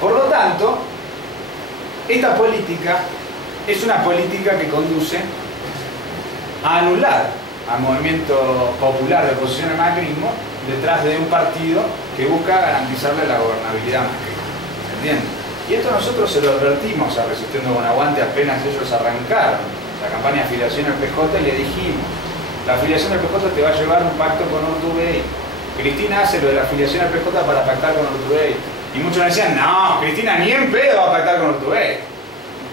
Por lo tanto, esta política es una política que conduce a anular al movimiento popular de oposición al macrismo detrás de un partido que busca garantizarle la gobernabilidad a Macri. ¿Entienden? Y esto nosotros se lo advertimos a Resistiendo con Aguante apenas ellos arrancaron la campaña de afiliación al PJ y le dijimos: la afiliación al PJ te va a llevar un pacto con Urtubey. Cristina hace lo de la afiliación al PJ para pactar con Urtubey. Y muchos me decían: no, Cristina ni en pedo va a pactar con Urtubey.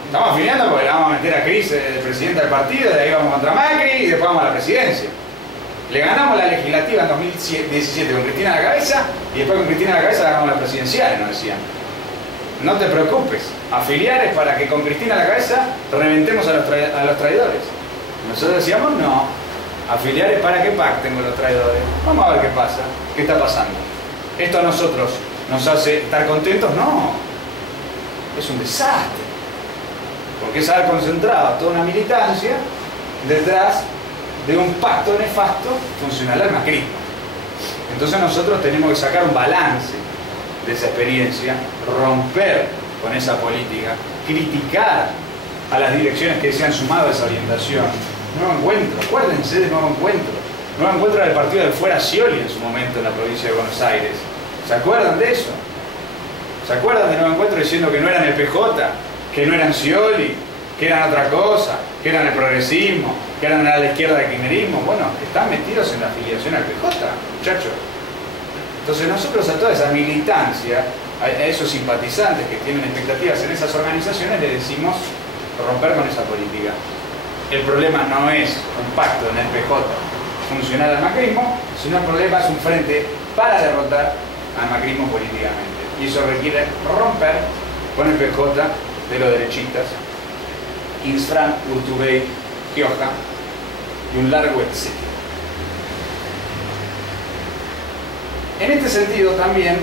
Estamos afiliando porque le vamos a meter a Cris de presidente del partido, de ahí vamos contra Macri y después vamos a la presidencia. Le ganamos la legislativa en 2017 con Cristina a la cabeza y después con Cristina a la cabeza ganamos la presidencial, nos decían. No te preocupes, afiliar es para que con Cristina a la cabeza reventemos a los traidores. Nosotros decíamos no, afiliar es para que pacten con los traidores. Vamos a ver qué pasa, qué está pasando. ¿Esto a nosotros nos hace estar contentos? No, es un desastre. Porque es haber concentrado toda una militancia detrás de un pacto nefasto funcional al macrismo. Entonces nosotros tenemos que sacar un balance de esa experiencia, romper con esa política, criticar a las direcciones que se han sumado a esa orientación. Nuevo Encuentro, acuérdense de Nuevo Encuentro. Nuevo Encuentro era el partido del fuera Scioli en su momento en la provincia de Buenos Aires. ¿Se acuerdan de eso? ¿Se acuerdan de Nuevo Encuentro diciendo que no eran el PJ, que no eran Scioli, que eran otra cosa, que eran el progresismo, que eran a la izquierda del kirchnerismo? Bueno, están metidos en la afiliación al PJ, muchachos. Entonces nosotros a toda esa militancia, a esos simpatizantes que tienen expectativas en esas organizaciones, le decimos romper con esa política. El problema no es un pacto en el PJ funcional al macrismo, sino el problema es un frente para derrotar al macrismo políticamente. Y eso requiere romper con el PJ de los derechistas, Insfran, Urtubey, Gioja y un largo etcétera. En este sentido también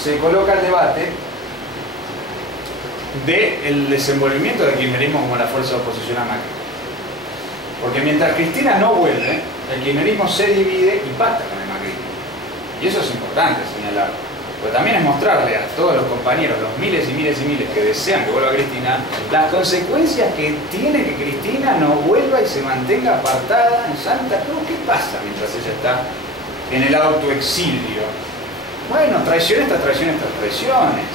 se coloca el debate del desenvolvimiento del kirchnerismo como la fuerza de oposición a Macri. Porque mientras Cristina no vuelve, el kirchnerismo se divide y pacta con el macrismo. Y eso es importante señalarlo. Pero también es mostrarle a todos los compañeros, los miles y miles y miles que desean que vuelva Cristina, las consecuencias que tiene que Cristina no vuelva y se mantenga apartada en Santa Cruz. ¿Qué pasa mientras ella está en el autoexilio? Bueno, traiciones tras traiciones tras traiciones.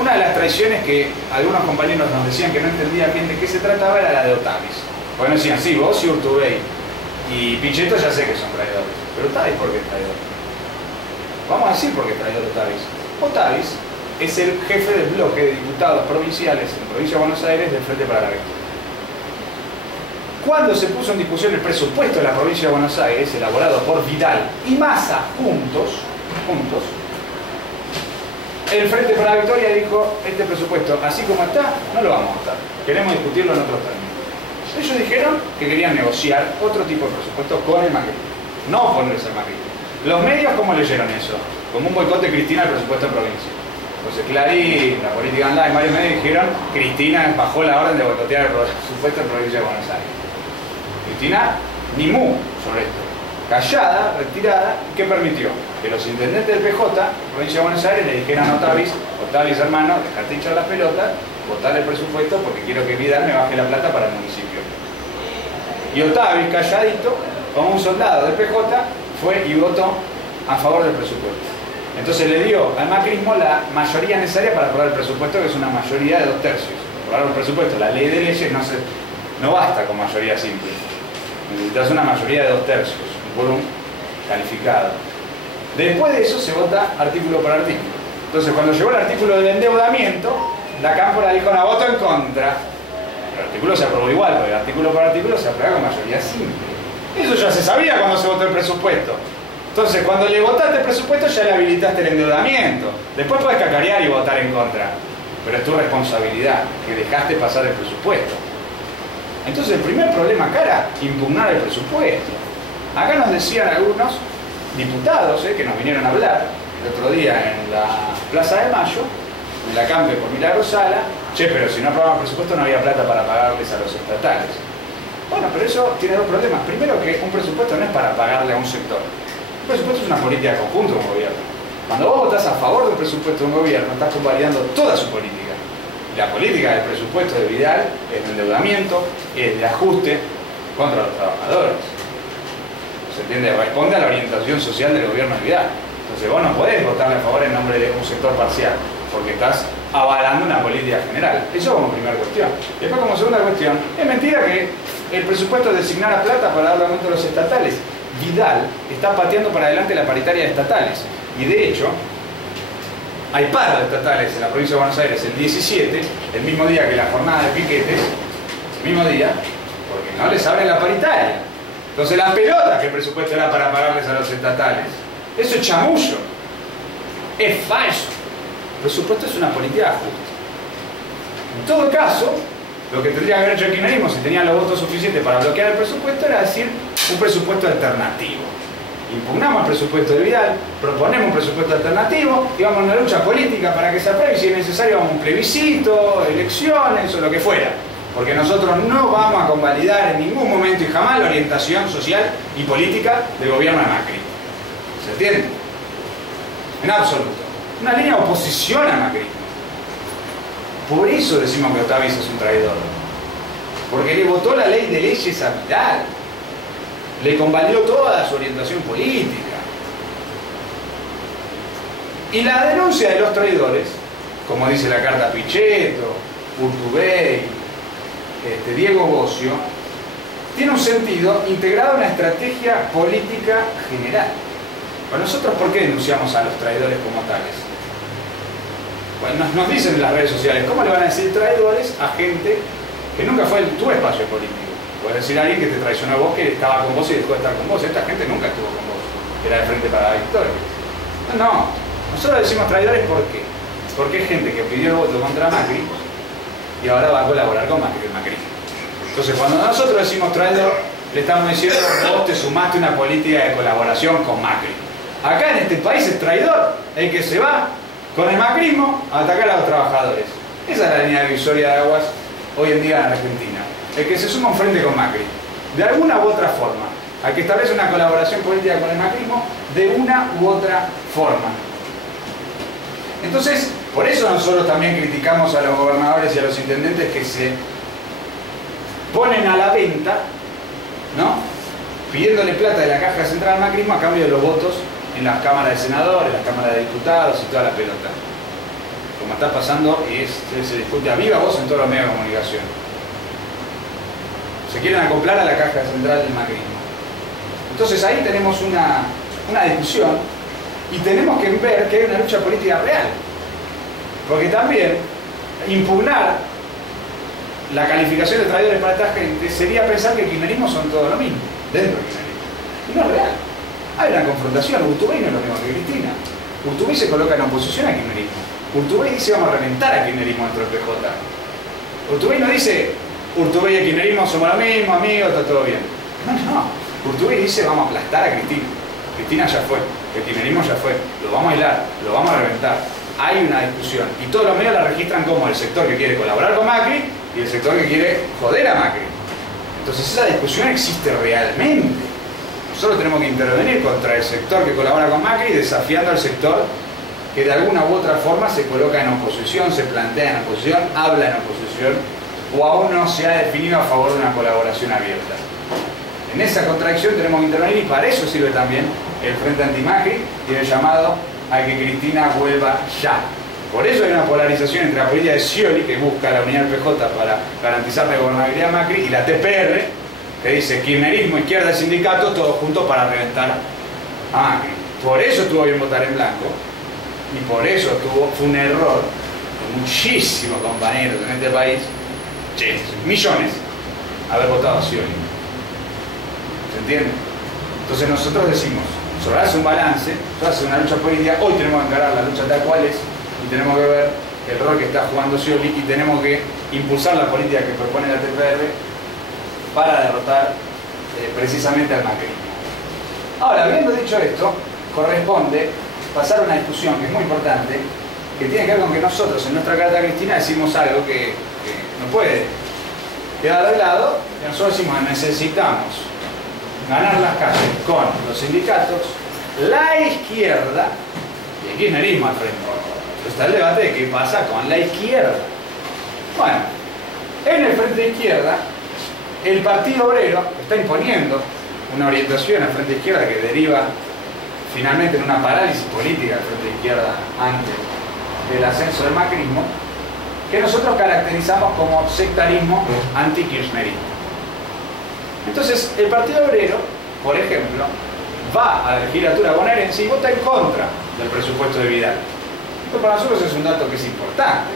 Una de las traiciones que algunos compañeros nos decían que no entendían bien de qué se trataba era la de Otavis. Porque nos decían, sí, vos y Urtubey y Pichetto ya sé que son traidores, pero Otavis, ¿por qué es traidor? Vamos a decir por qué es traidor Otavis. Otavis es el jefe del bloque de diputados provinciales en la provincia de Buenos Aires del Frente para la Victoria. Cuando se puso en discusión el presupuesto de la provincia de Buenos Aires, elaborado por Vidal y Massa juntos, el Frente para la Victoria dijo: este presupuesto, así como está, no lo vamos a votar. Queremos discutirlo en otros términos. Ellos dijeron que querían negociar otro tipo de presupuesto con el macrismo, no oponerse al macrismo. Los medios, ¿cómo leyeron eso? Como un boicot de Cristina al presupuesto en provincia. Entonces Clarín, la política online, varios medios dijeron: Cristina bajó la orden de boicotear el presupuesto en provincia de Buenos Aires. Cristina, ni mu sobre esto. Callada, retirada, ¿qué permitió? Que los intendentes del PJ, provincia de Buenos Aires, le dijeran a Otavis: Otavis, hermano, dejate hinchar las pelotas, votar el presupuesto porque quiero que Vidal me baje la plata para el municipio. Y Otavis, calladito, como un soldado del PJ, fue y votó a favor del presupuesto. Entonces le dio al macrismo la mayoría necesaria para aprobar el presupuesto, que es una mayoría de 2/3. Aprobar un presupuesto, la ley de leyes no basta con mayoría simple. Necesitas una mayoría de 2/3, un quórum calificado. Después de eso se vota artículo por artículo. Entonces, cuando llegó el artículo del endeudamiento, la Cámpora dijo: no, voto en contra. El artículo se aprobó igual, porque el artículo por artículo se aprueba con mayoría simple. Eso ya se sabía cuando se votó el presupuesto. Entonces, cuando le votaste el presupuesto, ya le habilitaste el endeudamiento. Después puedes cacarear y votar en contra. Pero es tu responsabilidad, que dejaste pasar el presupuesto. Entonces, el primer problema acá era impugnar el presupuesto. Acá nos decían algunos diputados que nos vinieron a hablar el otro día en la Plaza de Mayo, en la Campe por Milagro Sala: che, pero si no aprobamos el presupuesto no había plata para pagarles a los estatales. Bueno, pero eso tiene dos problemas. Primero, que un presupuesto no es para pagarle a un sector. Un presupuesto es una política conjunta de un gobierno. Cuando vos votás a favor de un presupuesto de un gobierno, estás convalidando toda su política. La política del presupuesto de Vidal es de endeudamiento, es de ajuste contra los trabajadores. ¿Se entiende? Responde a la orientación social del gobierno de Vidal. Entonces vos no podés votarle a favor en nombre de un sector parcial, porque estás avalando una política general. Eso como primera cuestión. Después, como segunda cuestión, es mentira que el presupuesto designara plata para darle aumento a los estatales. Vidal está pateando para adelante la paritaria de estatales. Y de hecho, hay paro de estatales en la provincia de Buenos Aires el 17, el mismo día que la jornada de piquetes, el mismo día, porque no les abren la paritaria. Entonces, la pelota que el presupuesto era para pagarles a los estatales. Eso es chamullo. Es falso. El presupuesto es una política de ajuste. En todo caso, lo que tendría que haber hecho el kirchnerismo, si tenía los votos suficientes para bloquear el presupuesto, era decir un presupuesto alternativo. Impugnamos el presupuesto de Vidal, proponemos un presupuesto alternativo y vamos a una lucha política para que se apruebe, y si es necesario vamos a un plebiscito, elecciones o lo que fuera. Porque nosotros no vamos a convalidar en ningún momento y jamás la orientación social y política del gobierno de Macri. ¿Se entiende? En absoluto. Una línea de oposición a Macri. Por eso decimos que Otaviz es un traidor. Porque le votó la ley de leyes a Vidal. Le convalidó toda su orientación política. Y la denuncia de los traidores, como dice la carta Pichetto, Urtubey, Diego Bocio, tiene un sentido integrado en una estrategia política general. Bueno, nosotros, ¿por qué denunciamos a los traidores como tales? Bueno, nos dicen en las redes sociales: ¿cómo le van a decir traidores a gente que nunca fue tu espacio político? Puedes decir a alguien que te traicionó a vos, que estaba con vos y dejó de estar con vos. Esta gente nunca estuvo con vos, era de Frente para la Victoria. No, nosotros decimos traidores ¿por qué? Porque es gente que pidió el voto contra Macri y ahora va a colaborar con Macri. Entonces, cuando nosotros decimos traidor, le estamos diciendo: vos te sumaste a una política de colaboración con Macri. Acá en este país es traidor el que se va con el macrismo a atacar a los trabajadores. Esa es la línea divisoria de aguas hoy en día en Argentina. El que se suma a un frente con Macri, de alguna u otra forma, al que establece una colaboración política con el macrismo, de una u otra forma. Entonces, por eso nosotros también criticamos a los gobernadores y a los intendentes que se ponen a la venta, ¿no?, pidiéndole plata de la caja central al macrismo a cambio de los votos en las cámaras de senadores, en las cámaras de diputados y toda la pelota. Como está pasando y se discute a viva voz en todos los medios de comunicación. Se quieren acoplar a la caja central del macrismo. Entonces ahí tenemos una discusión y tenemos que ver que hay una lucha política real. Porque también impugnar la calificación de traidores para esta gente sería pensar que el kirchnerismo son todo lo mismo, dentro del kirchnerismo. Y no es real. Hay una confrontación. Urtubey no es lo mismo que Cristina. Urtubey se coloca en oposición al kirchnerismo. Urtubey dice: vamos a reventar al kirchnerismo dentro del PJ. Urtubey no dice: Urtubey y el kirchnerismo somos lo mismo, amigos, está todo bien. No. Urtubey dice: vamos a aplastar a Cristina. Cristina ya fue, el kirchnerismo ya fue, lo vamos a aislar, lo vamos a reventar. Hay una discusión y todos los medios la registran como el sector que quiere colaborar con Macri y el sector que quiere joder a Macri. Entonces esa discusión existe realmente. Nosotros tenemos que intervenir contra el sector que colabora con Macri, desafiando al sector que de alguna u otra forma se coloca en oposición, se plantea en oposición, habla en oposición, o aún no se ha definido a favor de una colaboración abierta. En esa contradicción tenemos que intervenir, y para eso sirve también el Frente Anti-Macri y el llamado a que Cristina vuelva ya. Por eso hay una polarización entre la política de Scioli, que busca la unidad del PJ para garantizar la gobernabilidad de Macri, y la TPR, que dice kirchnerismo, izquierda y sindicatos, todos juntos para reventar a Macri. Por eso estuvo bien votar en blanco y por eso fue un error de muchísimos compañeros en este país, millones, haber votado a Scioli. ¿Se entiende? Entonces nosotros decimos, sobre hace un balance, sobre hace una lucha política, hoy tenemos que encarar la lucha tal cual es y tenemos que ver el rol que está jugando Scioli y tenemos que impulsar la política que propone la TPR para derrotar precisamente al macrismo. Ahora, habiendo dicho esto, corresponde pasar a una discusión que es muy importante, que tiene que ver con que nosotros en nuestra Carta Cristina decimos algo que no puede quedar de lado, que nosotros decimos que necesitamos ganar las calles con los sindicatos, la izquierda y el kirchnerismo al frente. Está el debate de qué pasa con la izquierda. Bueno, en el frente de izquierda, el Partido Obrero está imponiendo una orientación al frente de izquierda que deriva finalmente en una parálisis política del frente de izquierda antes del ascenso del macrismo, que nosotros caracterizamos como sectarismo anti-kirchnerista. Entonces, el Partido Obrero, por ejemplo, va a la legislatura bonaerense y vota en contra del presupuesto de Vidal. Esto para nosotros es un dato que es importante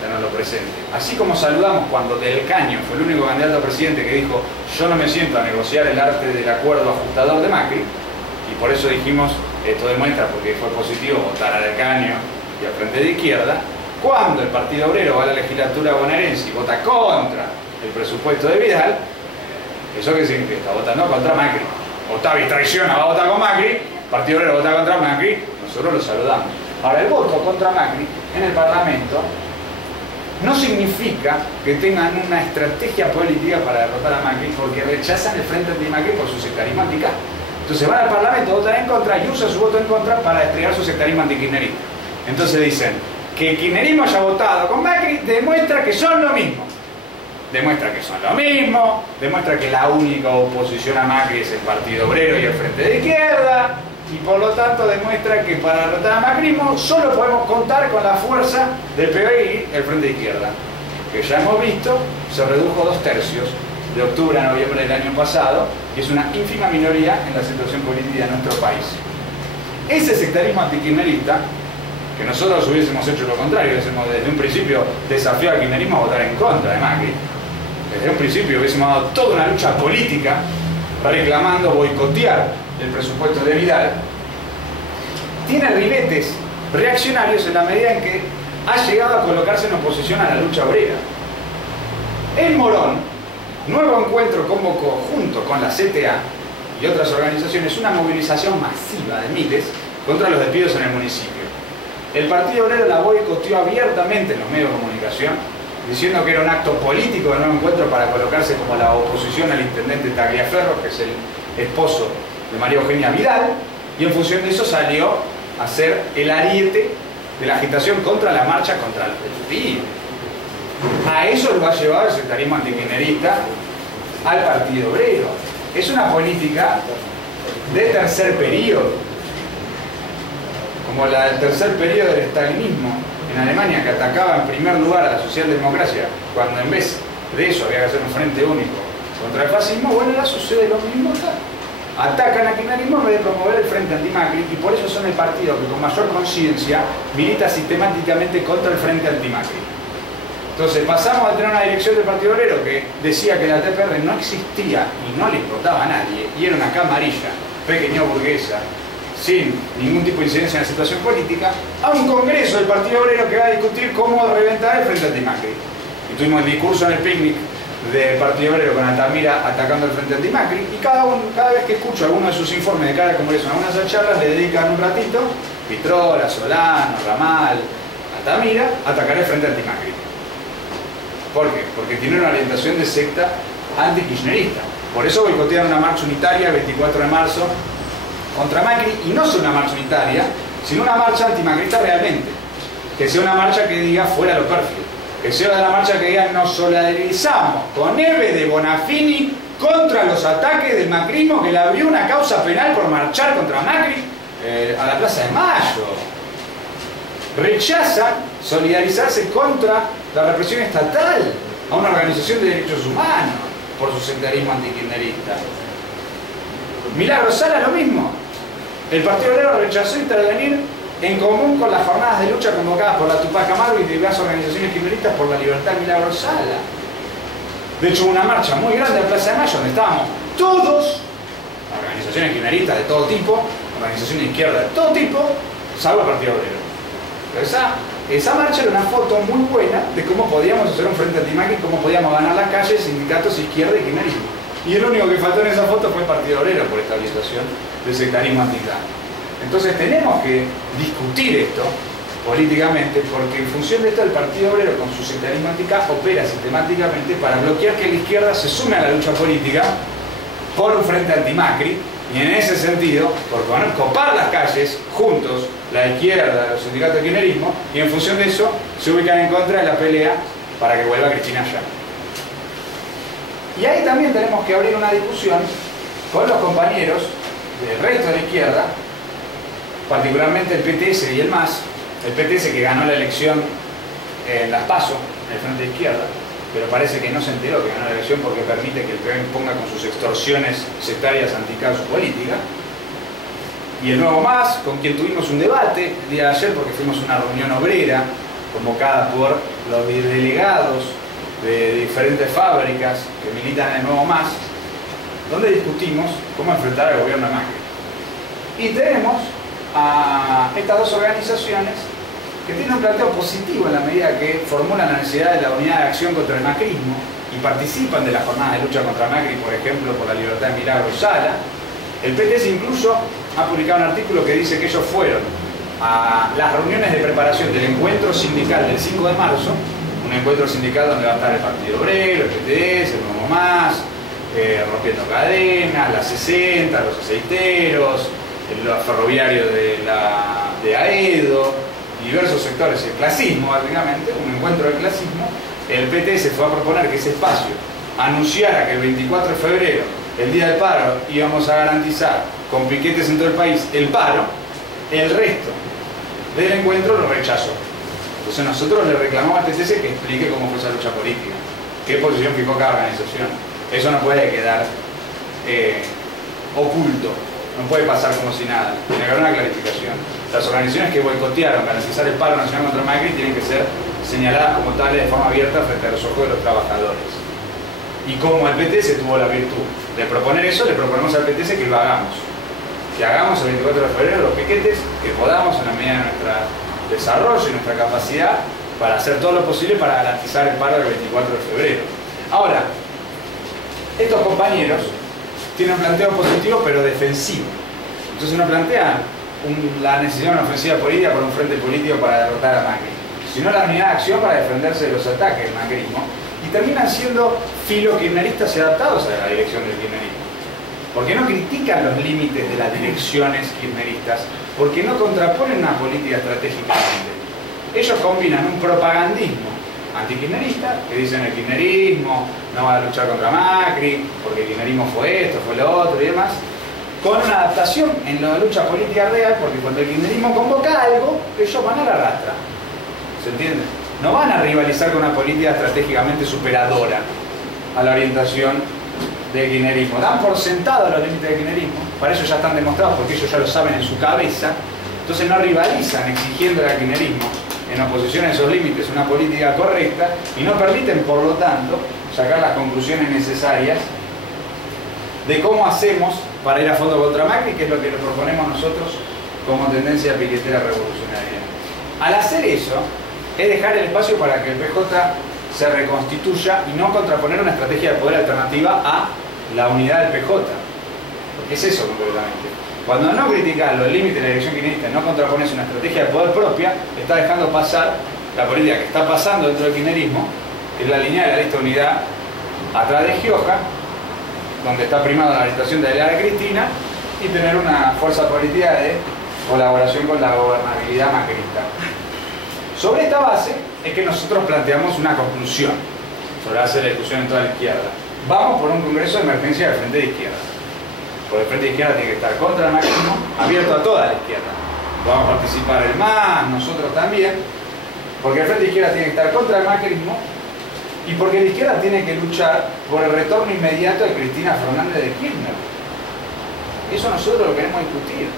tenerlo presente. Así como saludamos cuando Del Caño fue el único candidato a presidente que dijo yo no me siento a negociar el arte del acuerdo ajustador de Macri, y por eso dijimos, esto demuestra porque fue positivo votar a Del Caño y al Frente de Izquierda, cuando el Partido Obrero va a la legislatura bonaerense y vota contra el presupuesto de Vidal, ¿eso qué significa? Está votando contra Macri. Octavi traiciona, va a votar con Macri, Partido Obrero vota contra Macri, nosotros lo saludamos. Ahora, el voto contra Macri en el Parlamento no significa que tengan una estrategia política para derrotar a Macri, porque rechazan el frente anti-Macri por su sectarismo anti-K. Entonces van al Parlamento, votan en contra y usan su voto en contra para desplegar su sectarismo anti-kirchnerista. Entonces dicen que el kirchnerismo haya votado con Macri demuestra que son lo mismo. Demuestra que son lo mismo, demuestra que la única oposición a Macri es el Partido Obrero y el Frente de Izquierda, y por lo tanto demuestra que para derrotar a macrismo solo podemos contar con la fuerza del PBI y el Frente de Izquierda, que ya hemos visto se redujo 2/3 de octubre a noviembre del año pasado, y es una ínfima minoría en la situación política de nuestro país. Ese sectarismo antikirchnerista, que nosotros hubiésemos hecho lo contrario, hubiésemos desde un principio desafiado al kirchnerismo a votar en contra de Macri, desde un principio hubiésemos dado toda una lucha política reclamando boicotear el presupuesto de Vidal, tiene ribetes reaccionarios en la medida en que ha llegado a colocarse en oposición a la lucha obrera. En Morón, Nuevo Encuentro convocó junto con la CTA y otras organizaciones una movilización masiva de miles contra los despidos en el municipio. El Partido Obrero la boicoteó abiertamente en los medios de comunicación, diciendo que era un acto político de Nuevo Encuentro para colocarse como la oposición al intendente Tagliaferro, que es el esposo de María Eugenia Vidal, y en función de eso salió a ser el ariete de la agitación contra la marcha contra los despidos. A eso lo ha llevado el sectarismo antikirchnerista al Partido Obrero. Es una política de tercer periodo, como la del tercer periodo del estalinismo en Alemania, que atacaba en primer lugar a la socialdemocracia, cuando en vez de eso había que hacer un frente único contra el fascismo. Bueno, ahora sucede lo mismo acá. Atacan al kirchnerismo en vez de promover el frente anti-Macri, y por eso son el partido que con mayor conciencia milita sistemáticamente contra el frente anti-Macri. Entonces pasamos a tener una dirección del Partido Obrero que decía que la TPR no existía y no le importaba a nadie, y era una camarilla pequeño burguesa sin ningún tipo de incidencia en la situación política, a un congreso del Partido Obrero que va a discutir cómo reventar el frente anti-Macri. Y tuvimos el discurso en el picnic del Partido Obrero con Altamira atacando el frente anti-Macri, y cada vez que escucho alguno de sus informes de cara al congreso en algunas charlas, le dedican un ratito, Pitrola, Solano, Ramal, Altamira, a atacar el frente anti-Macri. ¿Por qué? Porque tiene una orientación de secta anti-kirchnerista. Por eso boicotean una marcha unitaria el 24 de marzo contra Macri, y no solo una marcha unitaria, sino una marcha antimacrista realmente. Que sea una marcha que diga fuera lo pérfido. Que sea una marcha que diga nos solidarizamos con Eve de Bonafini contra los ataques del macrismo, que le abrió una causa penal por marchar contra Macri a la Plaza de Mayo. Rechazan solidarizarse contra la represión estatal a una organización de derechos humanos. por su sectarismo antikirchnerista. Milagro Sala lo mismo. El Partido Obrero rechazó intervenir en común con las jornadas de lucha convocadas por la Tupac Amaru y diversas organizaciones kirchneristas por la libertad de Milagro Sala. De hecho, una marcha muy grande en Plaza de Mayo donde estábamos todos, organizaciones kirchneristas de todo tipo, organizaciones de izquierda de todo tipo, salvo el Partido Obrero. Pero esa marcha era una foto muy buena de cómo podíamos hacer un frente anti-Macri, cómo podíamos ganar las calles, sindicatos, izquierda y kirchnerismo. Y el único que faltó en esa foto fue el Partido Obrero por esta situación del sectarismo anti-K. Entonces tenemos que discutir esto políticamente, porque en función de esto el Partido Obrero con su sectarismo anti-K opera sistemáticamente para bloquear que la izquierda se sume a la lucha política por un frente anti-Macri, y en ese sentido, por copar las calles juntos, la izquierda, los sindicatos de kirchnerismo, y en función de eso se ubican en contra de la pelea para que vuelva Cristina Allá. Y ahí también tenemos que abrir una discusión con los compañeros del resto de la izquierda, particularmente el PTS y el MAS, el PTS que ganó la elección en las PASO, en el Frente de Izquierda, pero parece que no se enteró que ganó la elección porque permite que el PB imponga con sus extorsiones sectarias anti-K su política. Y el nuevo MAS, con quien tuvimos un debate el día de ayer porque fuimos a una reunión obrera convocada por los delegados de diferentes fábricas que militan en el nuevo MAS, donde discutimos cómo enfrentar al gobierno de Macri. Y tenemos a estas dos organizaciones que tienen un planteo positivo en la medida que formulan la necesidad de la unidad de acción contra el macrismo y participan de las jornadas de lucha contra Macri, por ejemplo, por la libertad de Milagro Sala. El PTS incluso ha publicado un artículo que dice que ellos fueron a las reuniones de preparación del encuentro sindical del 5 de marzo, un encuentro sindical donde va a estar el Partido Obrero, el PTS, el Nuevo MAS, Rompiendo Cadenas, la 60, los aceiteros, los ferroviarios de AEDO, diversos sectores, el clasismo básicamente, un encuentro del clasismo. El PTS fue a proponer que ese espacio anunciara que el 24 de febrero, el día del paro, íbamos a garantizar con piquetes en todo el país el paro. El resto del encuentro lo rechazó. Entonces nosotros le reclamamos al PTS que explique cómo fue esa lucha política, qué posición fijó cada organización. Eso no puede quedar oculto, no puede pasar como si nada, tiene que haber una clarificación. Las organizaciones que boicotearon garantizar el paro nacional contra Macri tienen que ser señaladas como tales de forma abierta frente a los ojos de los trabajadores. Y como el PTS tuvo la virtud de proponer eso, le proponemos al PTS que lo hagamos. Que hagamos el 24 de febrero los piquetes, que podamos en la medida de nuestro desarrollo y nuestra capacidad para hacer todo lo posible para garantizar el paro del 24 de febrero. Ahora, estos compañeros tienen un planteo positivo pero defensivo. Entonces no plantean la necesidad de una ofensiva política por un frente político para derrotar a Macri, sino la unidad de acción para defenderse de los ataques del macrismo, y terminan siendo filo-kirchneristas y adaptados a la dirección del kirchnerismo. Porque no critican los límites de las direcciones kirchneristas, porque no contraponen una política estratégicamente. Ellos combinan un propagandismo antikirchnerista, que dicen el kirchnerismo no va a luchar contra Macri, porque el kirchnerismo fue esto, fue lo otro y demás, con una adaptación en la lucha política real, porque cuando el kirchnerismo convoca algo, ellos van a la rastra. ¿Se entiende? No van a rivalizar con una política estratégicamente superadora a la orientación del kirchnerismo. Dan por sentado los límites del kirchnerismo, para eso ya están demostrados porque ellos ya lo saben en su cabeza. Entonces no rivalizan exigiendo al kirchnerismo en oposición a esos límites una política correcta y no permiten, por lo tanto, sacar las conclusiones necesarias de cómo hacemos para ir a fondo contra Macri, que es lo que le proponemos nosotros como tendencia piquetera revolucionaria. Al hacer eso, es dejar el espacio para que el PJ se reconstituya y no contraponer una estrategia de poder alternativa a la unidad del PJ. Porque es eso concretamente. Cuando no criticas los límites de la dirección kirchnerista y no contrapones una estrategia de poder propia, está dejando pasar la política que está pasando dentro del kirchnerismo, que es la línea de la lista unidad atrás de Gioja, donde está primando la orientación de la Cristina, y tener una fuerza política de colaboración con la gobernabilidad macrista. Sobre esta base es que nosotros planteamos una conclusión sobre la base de la discusión en toda la izquierda. Vamos por un congreso de emergencia del Frente de Izquierda. Porque el Frente de Izquierda tiene que estar contra el macrismo, abierto a toda la izquierda. Vamos a participar el MAS, nosotros también, porque el Frente de Izquierda tiene que estar contra el macrismo Y porque la izquierda tiene que luchar por el retorno inmediato de Cristina Fernández de Kirchner. Eso nosotros lo queremos discutir.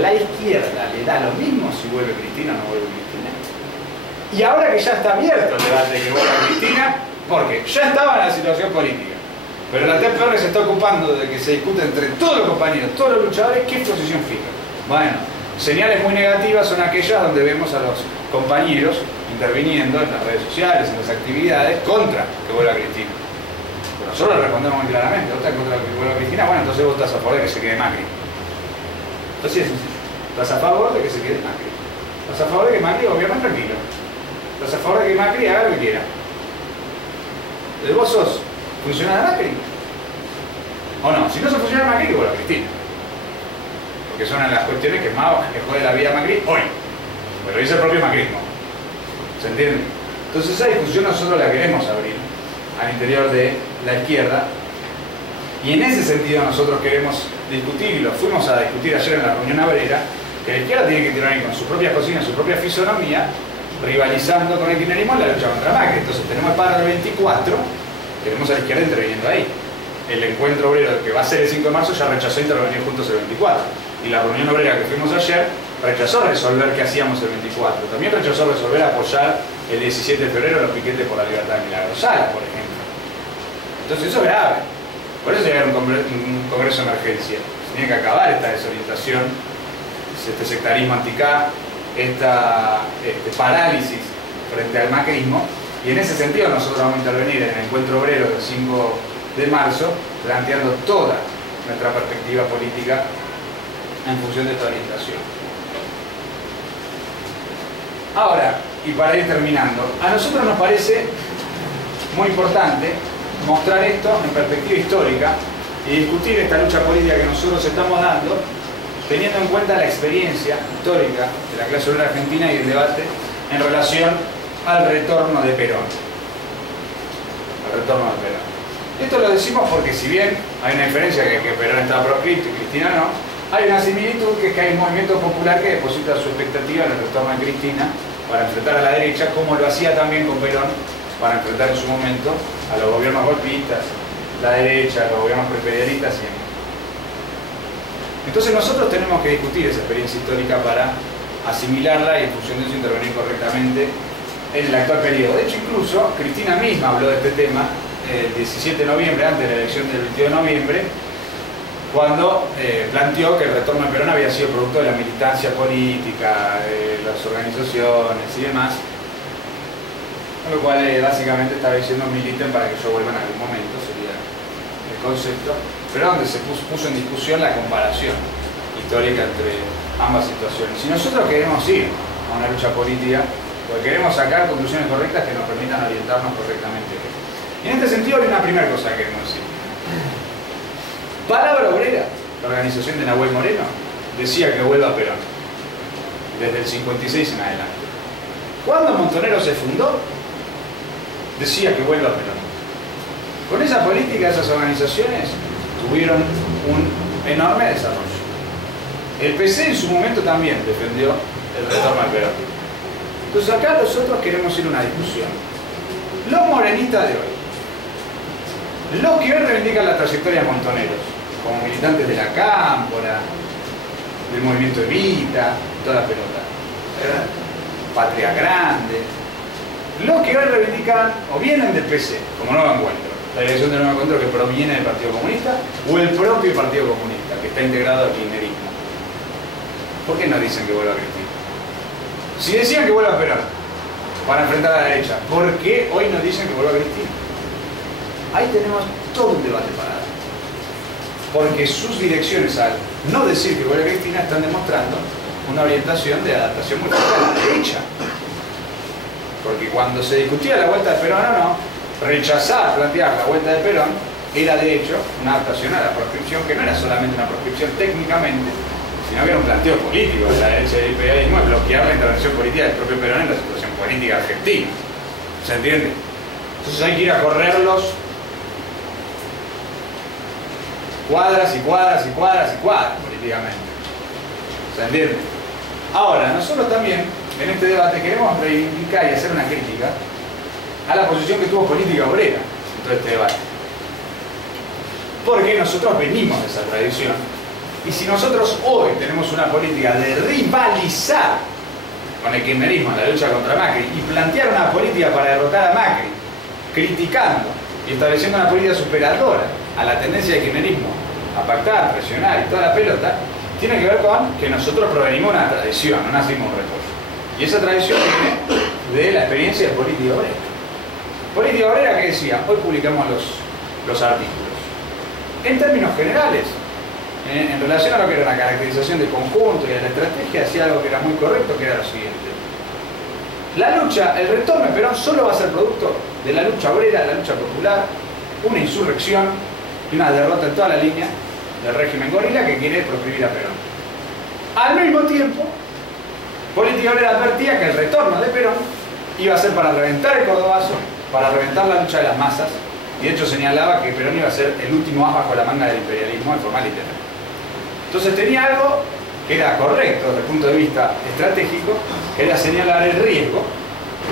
La izquierda le da lo mismo si vuelve Cristina o no vuelve Cristina. Y ahora que ya está abierto el debate de que vuelva Cristina, porque ya estaba en la situación política, pero la TPR se está ocupando de que se discute entre todos los compañeros, todos los luchadores, qué posición fija. Bueno, señales muy negativas son aquellas donde vemos a los compañeros interviniendo en las redes sociales, en las actividades, contra que vuelva Cristina. Pero nosotros le respondemos muy claramente: ¿vos estás en contra de que vuelva Cristina? Bueno, entonces vos estás a favor de que se quede Macri. Entonces es sencillo. ¿Estás a favor de que se quede Macri? ¿Estás a favor de que Macri gobierne tranquilo? ¿Estás a favor de que Macri haga lo que quiera? ¿Vos sos funcionario de Macri? ¿O no? Si no sos funcionario de Macri, que vuelva Cristina. Porque son una de las cuestiones que más que jode la vida a Macri hoy. Pero dice el propio macrismo. ¿Se entiende? Entonces esa discusión nosotros la queremos abrir al interior de la izquierda. Y en ese sentido nosotros queremos discutir, y lo fuimos a discutir ayer en la reunión obrera, que la izquierda tiene que tirar ahí con su propia cocina, su propia fisonomía, rivalizando con el kirchnerismo en la lucha contra Macri. Entonces tenemos el paro del 24, tenemos a la izquierda interviniendo ahí. El encuentro obrero que va a ser el 5 de marzo ya rechazó intervenir juntos el 24. Y la reunión obrera que fuimos ayer rechazó resolver qué hacíamos el 24. También rechazó resolver apoyar el 17 de febrero los piquetes por la libertad de Milagro Sala, por ejemplo. Entonces eso es grave. Por eso llega un congreso de emergencia. Se tiene que acabar esta desorientación, este sectarismo anti-K, esta parálisis frente al macrismo. Y en ese sentido nosotros vamos a intervenir en el encuentro obrero del 5 de marzo, planteando toda nuestra perspectiva política en función de esta orientación. Ahora, y para ir terminando, a nosotros nos parece muy importante mostrar esto en perspectiva histórica y discutir esta lucha política que nosotros estamos dando, teniendo en cuenta la experiencia histórica de la clase obrera argentina y el debate en relación al retorno de Perón. Al retorno de Perón. Esto lo decimos porque, si bien hay una diferencia que Perón está proscripto y Cristina no, hay una similitud, que es que hay un movimiento popular que deposita su expectativa en el retorno de Cristina para enfrentar a la derecha, como lo hacía también con Perón para enfrentar en su momento a los gobiernos golpistas, la derecha, a los gobiernos prefederistas y demás. Entonces nosotros tenemos que discutir esa experiencia histórica para asimilarla y en función de eso intervenir correctamente en el actual periodo. De hecho, incluso Cristina misma habló de este tema el 17 de noviembre, antes de la elección del 22 de noviembre, cuando planteó que el retorno de Perón había sido producto de la militancia política, de las organizaciones y demás, con lo cual básicamente estaba diciendo: militen para que yo vuelva en algún momento, sería el concepto, pero donde se puso en discusión la comparación histórica entre ambas situaciones. Si nosotros queremos ir a una lucha política, porque queremos sacar conclusiones correctas que nos permitan orientarnos correctamente. Y en este sentido hay una primera cosa que queremos decir. Palabra Obrera, la organización de Nahuel Moreno, decía que vuelva Perón, desde el 56 en adelante. Cuando Montonero se fundó, decía que vuelva Perón. Con esa política, esas organizaciones tuvieron un enorme desarrollo. El PC en su momento también defendió el retorno al Perón. Entonces acá nosotros queremos ir a una discusión. Los morenistas de hoy, los que hoy reivindican la trayectoria de Montoneros, como militantes de la Cámpora, del movimiento Evita, toda la pelota, ¿verdad? Patria Grande, los que hoy reivindican o vienen del PC, como Nuevo Encuentro, la dirección de Nuevo Encuentro que proviene del Partido Comunista, o el propio Partido Comunista, que está integrado al kirchnerismo. ¿Por qué no dicen que vuelva Cristina? Si decían que vuelva Perón para enfrentar a la derecha, ¿por qué hoy no dicen que vuelva Cristina? Ahí tenemos todo un debate parado. Porque sus direcciones, al no decir que vuelva Cristina, están demostrando una orientación de adaptación muy fuerte a la derecha. Porque cuando se discutía la vuelta de Perón o no, rechazar plantear la vuelta de Perón era de hecho una adaptación a la proscripción, que no era solamente una proscripción técnicamente, sino que era un planteo político de la derecha del imperialismo, de bloquear la intervención política del propio Perón en la situación política argentina. ¿Se entiende? Entonces hay que ir a correrlos cuadras y cuadras y cuadras y cuadras políticamente. ¿Se entiende? Ahora, nosotros también en este debate queremos reivindicar y hacer una crítica a la posición que tuvo Política Obrera en todo este debate. Porque nosotros venimos de esa tradición. Y si nosotros hoy tenemos una política de rivalizar con el kirchnerismo en la lucha contra Macri y plantear una política para derrotar a Macri, criticando y estableciendo una política superadora a la tendencia del kirchnerismo a pactar, presionar y toda la pelota, tiene que ver con que nosotros provenimos de una tradición, no nacimos un reposo. Y esa tradición viene de la experiencia de Política Obrera. Política Obrera, que decía, hoy publicamos los artículos. En términos generales, en relación a lo que era la caracterización del conjunto y a la estrategia, hacía algo que era muy correcto, que era lo siguiente. La lucha, el retorno de Perón solo va a ser producto de la lucha obrera, de la lucha popular, una insurrección y una derrota en toda la línea del régimen gorila que quiere proscribir a Perón. Al mismo tiempo, Política Obrera advertía que el retorno de Perón iba a ser para reventar el cordobazo, para reventar la lucha de las masas, y de hecho señalaba que Perón iba a ser el último as bajo la manga del imperialismo en forma literal. Entonces tenía algo que era correcto desde el punto de vista estratégico, que era señalar el riesgo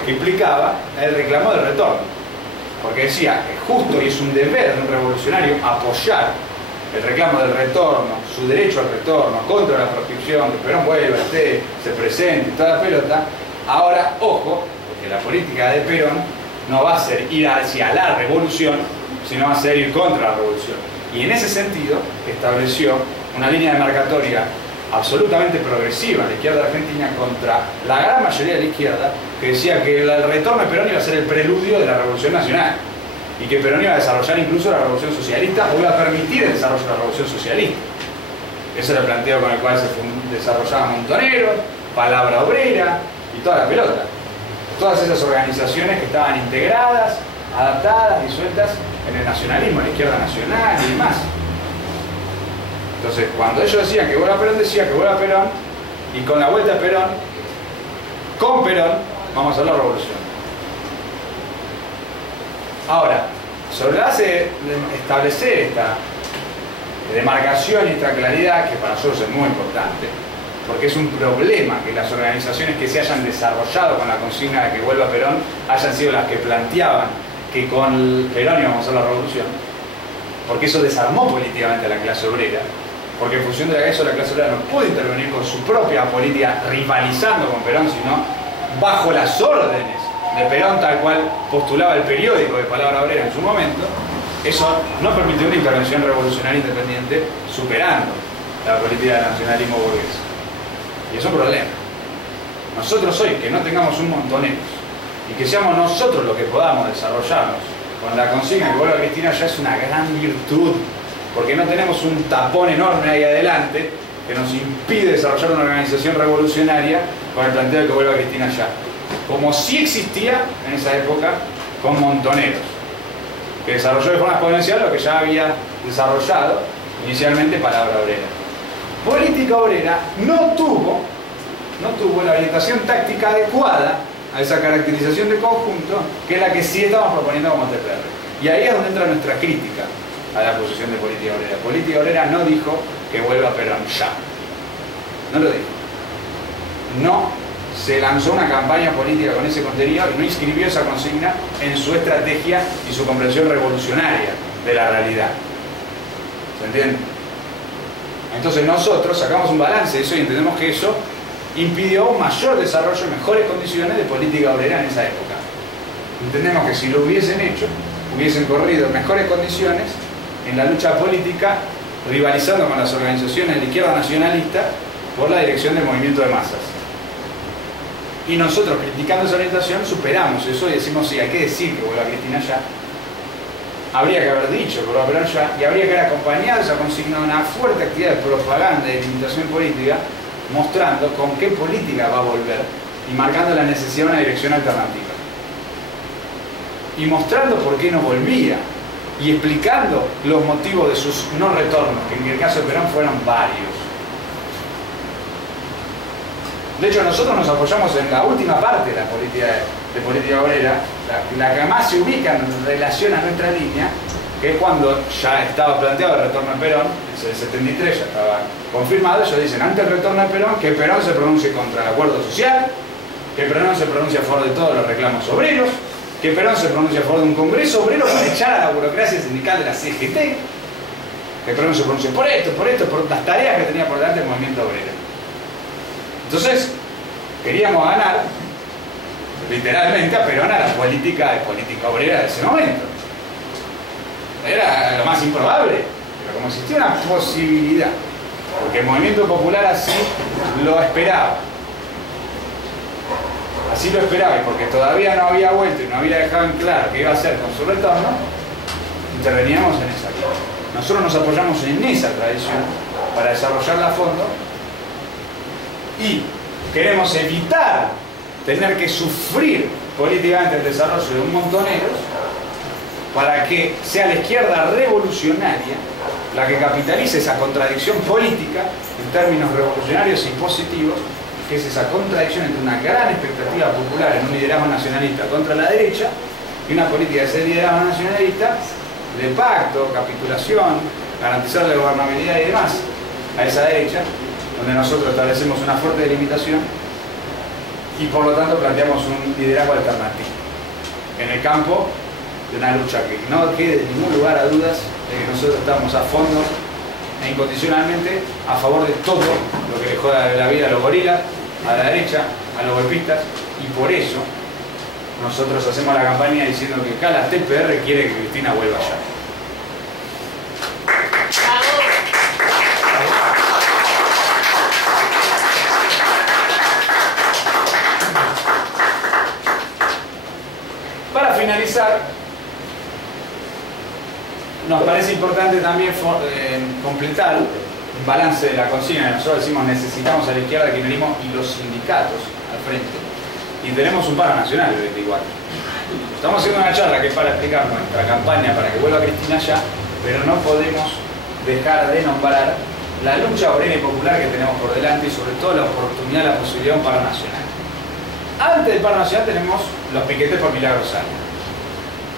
que implicaba el reclamo del retorno. Porque decía que es justo y es un deber de un revolucionario apoyar el reclamo del retorno, su derecho al retorno, contra la proscripción, que Perón vuelva, esté, se presente y toda la pelota. Ahora, ojo, porque la política de Perón no va a ser ir hacia la revolución, sino va a ser ir contra la revolución. Y en ese sentido estableció una línea demarcatoria absolutamente progresiva en la izquierda argentina contra la gran mayoría de la izquierda, que decía que el retorno de Perón iba a ser el preludio de la Revolución Nacional y que Perón iba a desarrollar incluso la Revolución Socialista o iba a permitir el desarrollo de la Revolución Socialista. Ese era el planteo con el cual se desarrollaban Montoneros, Palabra Obrera y toda la pelota. Todas esas organizaciones que estaban integradas, adaptadas, disueltas en el nacionalismo, en la izquierda nacional y demás. Entonces, cuando ellos decían que vuelva Perón, decía que vuelva Perón, y con la vuelta de Perón, con Perón, vamos a hacer la revolución. Ahora, sobre la base de establecer esta demarcación y esta claridad, que para nosotros es muy importante, porque es un problema que las organizaciones que se hayan desarrollado con la consigna de que vuelva Perón hayan sido las que planteaban que con Perón íbamos a hacer la revolución, porque eso desarmó políticamente a la clase obrera, porque en función de eso la clase obrera no puede intervenir con su propia política rivalizando con Perón, sino bajo las órdenes de Perón, tal cual postulaba el periódico de Palabra Obrera en su momento. Eso no permitió una intervención revolucionaria independiente superando la política del nacionalismo burgués. Y es un problema. Nosotros hoy, que no tengamos un Montoneros y que seamos nosotros los que podamos desarrollarnos con la consigna que vuelva Cristina, ya es una gran virtud, porque no tenemos un tapón enorme ahí adelante que nos impide desarrollar una organización revolucionaria con el planteo de que vuelva Cristina ya. Como sí existía en esa época con Montoneros, que desarrolló de forma exponencial lo que ya había desarrollado inicialmente Palabra Obrera. Política Obrera no tuvo la orientación táctica adecuada a esa caracterización de conjunto, que es la que sí estamos proponiendo como TPR. Y ahí es donde entra nuestra crítica a la posición de Política Obrera. Política Obrera no dijo que vuelva Perón ya. No lo dijo. No se lanzó una campaña política con ese contenido y no inscribió esa consigna en su estrategia y su comprensión revolucionaria de la realidad. ¿Se entiende? Entonces nosotros sacamos un balance de eso y entendemos que eso impidió un mayor desarrollo y mejores condiciones de política obrera en esa época. Entendemos que si lo hubiesen hecho, hubiesen corrido en mejores condiciones en la lucha política, rivalizando con las organizaciones de la izquierda nacionalista por la dirección del movimiento de masas. Y nosotros, criticando esa orientación, superamos eso y decimos, sí, hay que decir que vuelva Cristina ya. Habría que haber dicho que vuelva Perón ya, y habría que haber acompañado esa consigna de una fuerte actividad de propaganda y de limitación política, mostrando con qué política va a volver y marcando la necesidad de una dirección alternativa. Y mostrando por qué no volvía y explicando los motivos de sus no retornos, que en el caso de Perón fueron varios. De hecho, nosotros nos apoyamos en la última parte de la política obrera, la que más se ubica en relación a nuestra línea, que es cuando ya estaba planteado el retorno de Perón, en el 73 ya estaba confirmado. Ellos dicen, antes del retorno de Perón, que Perón se pronuncie contra el acuerdo social, que Perón se pronuncie a favor de todos los reclamos obreros, que Perón se pronuncia a favor de un congreso obrero para echar a la burocracia sindical de la CGT, que Perón se pronuncia por esto, por las tareas que tenía por delante el movimiento obrero. Entonces, queríamos ganar, literalmente, a Perón a la política obrera de ese momento. Era lo más improbable, pero como existía una posibilidad, porque el movimiento popular así lo esperaba. Así lo esperaba, y porque todavía no había vuelto y no había dejado en claro qué iba a hacer con su retorno, interveníamos en esa línea. Nosotros nos apoyamos en esa tradición para desarrollarla a fondo y queremos evitar tener que sufrir políticamente el desarrollo de un montoneros para que sea la izquierda revolucionaria la que capitalice esa contradicción política en términos revolucionarios y positivos, que es esa contradicción entre una gran expectativa popular en un liderazgo nacionalista contra la derecha y una política de ese liderazgo nacionalista de pacto, capitulación, garantizar la gobernabilidad y demás a esa derecha, donde nosotros establecemos una fuerte delimitación y por lo tanto planteamos un liderazgo alternativo en el campo de una lucha que no quede ningún lugar a dudas de que nosotros estamos a fondo e incondicionalmente a favor de todo lo que le joda la vida a los gorilas, a la derecha, a los golpistas, y por eso nosotros hacemos la campaña diciendo que acá la TPR quiere que Cristina vuelva allá. Para finalizar, nos parece importante también completar un balance de la consigna. Nosotros decimos necesitamos a la izquierda, el kirchnerismo y los sindicatos al frente. Y tenemos un paro nacional el 24. Estamos haciendo una charla que es para explicar nuestra campaña para que vuelva Cristina allá, pero no podemos dejar de nombrar la lucha obrera y popular que tenemos por delante y sobre todo la oportunidad, la posibilidad de un paro nacional. Antes del paro nacional tenemos los piquetes por Milagro Sala.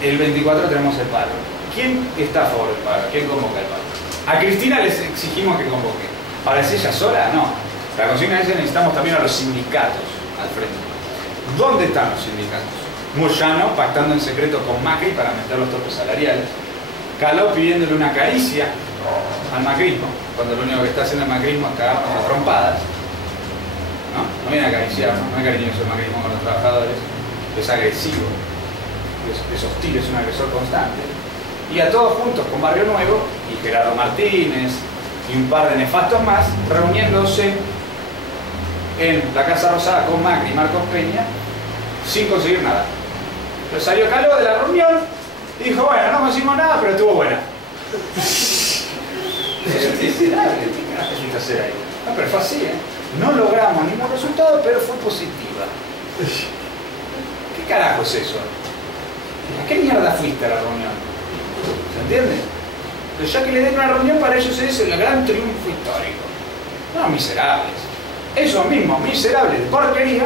El 24 tenemos el paro. ¿Quién está a favor del paro? ¿Quién convoca el paro? A Cristina les exigimos que convoque. ¿Para es ella sola? No. La consigna dice que necesitamos también a los sindicatos al frente. ¿Dónde están los sindicatos? Moyano pactando en secreto con Macri para meter los topes salariales. Caló pidiéndole una caricia al macrismo, cuando lo único que está haciendo el macrismo es cagarnos a trompadas. No viene a acariciar, no es cariñoso el macrismo con los trabajadores, es agresivo, es hostil, es un agresor constante. Y a todos juntos con Barrio Nuevo y Gerardo Martínez y un par de nefastos más reuniéndose en la Casa Rosada con Macri y Marcos Peña sin conseguir nada. Pero salió Caló de la reunión y dijo, bueno, no conseguimos nada, pero estuvo buena. No, pero fue así, ¿eh? No logramos ningún resultado, pero fue positiva. ¿Qué carajo es eso? ¿A qué mierda fuiste a la reunión? ¿Se entiende? Pero ya que le den una reunión, para ellos es el gran triunfo histórico. No, miserables. Esos mismos miserables de porquería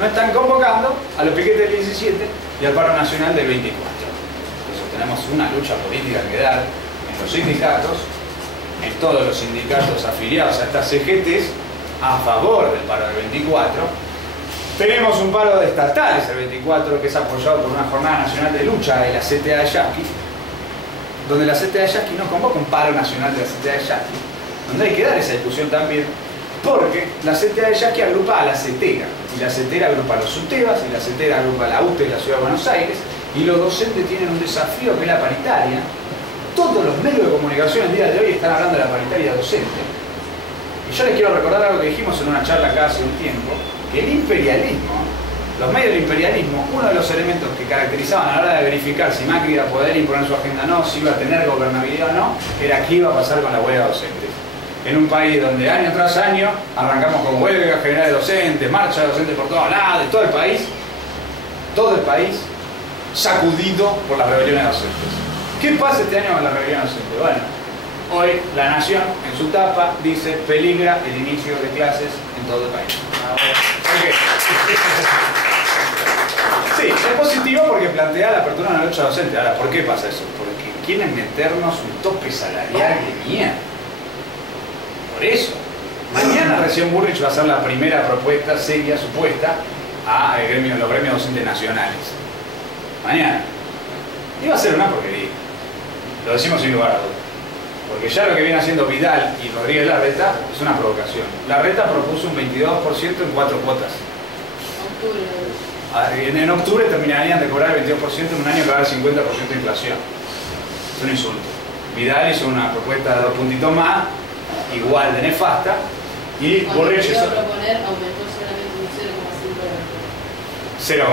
no están convocando a los piquetes del 17 y al paro nacional del 24. Por eso tenemos una lucha política que dar en los sindicatos, en todos los sindicatos afiliados a estas CGTs, a favor del paro del 24. Tenemos un paro de estatales el 24 que es apoyado por una jornada nacional de lucha de la CTA de Yaqui, donde la CTA de Yaqui no convoca un paro nacional de la CTA de Yaqui, donde hay que dar esa discusión también, porque la CTA de Yaqui agrupa a la CETERA, y la CETERA agrupa a los SUTEBAS, y la CETERA agrupa a la UTE de la Ciudad de Buenos Aires, y los docentes tienen un desafío que es la paritaria. Todos los medios de comunicación el día de hoy están hablando de la paritaria docente. Y yo les quiero recordar algo que dijimos en una charla acá hace un tiempo, que el imperialismo, los medios del imperialismo, uno de los elementos que caracterizaban a la hora de verificar si Macri iba a poder imponer su agenda o no, si iba a tener gobernabilidad o no, era qué iba a pasar con la huelga docente. En un país donde año tras año arrancamos con huelgas generales de docentes, marcha de docentes por todos lados, de todo el país sacudido por las rebeliones docentes. ¿Qué pasa este año con la rebelión docente? Bueno, hoy La Nación en su tapa dice peligra el inicio de clases en todo el país. ¿Por qué? Sí, es positivo porque plantea la apertura de una lucha docente. Ahora, ¿por qué pasa eso? Porque quieren meternos un tope salarial de mierda. Por eso. Mañana recién Burrich va a hacer la primera propuesta seria, supuesta, a los gremios docentes nacionales. mañana. Iba a ser una porquería. Lo decimos sin lugar a dudas. Porque ya lo que viene haciendo Vidal y Rodríguez Larreta es una provocación. Larreta propuso un 22% en 4 cuotas. En octubre terminarían de cobrar el 22% en un año que va a haber 50% de inflación. Es un insulto. Vidal hizo una propuesta de 2 puntitos más, igual de nefasta, y Bullrich iba a proponer aumentó solamente un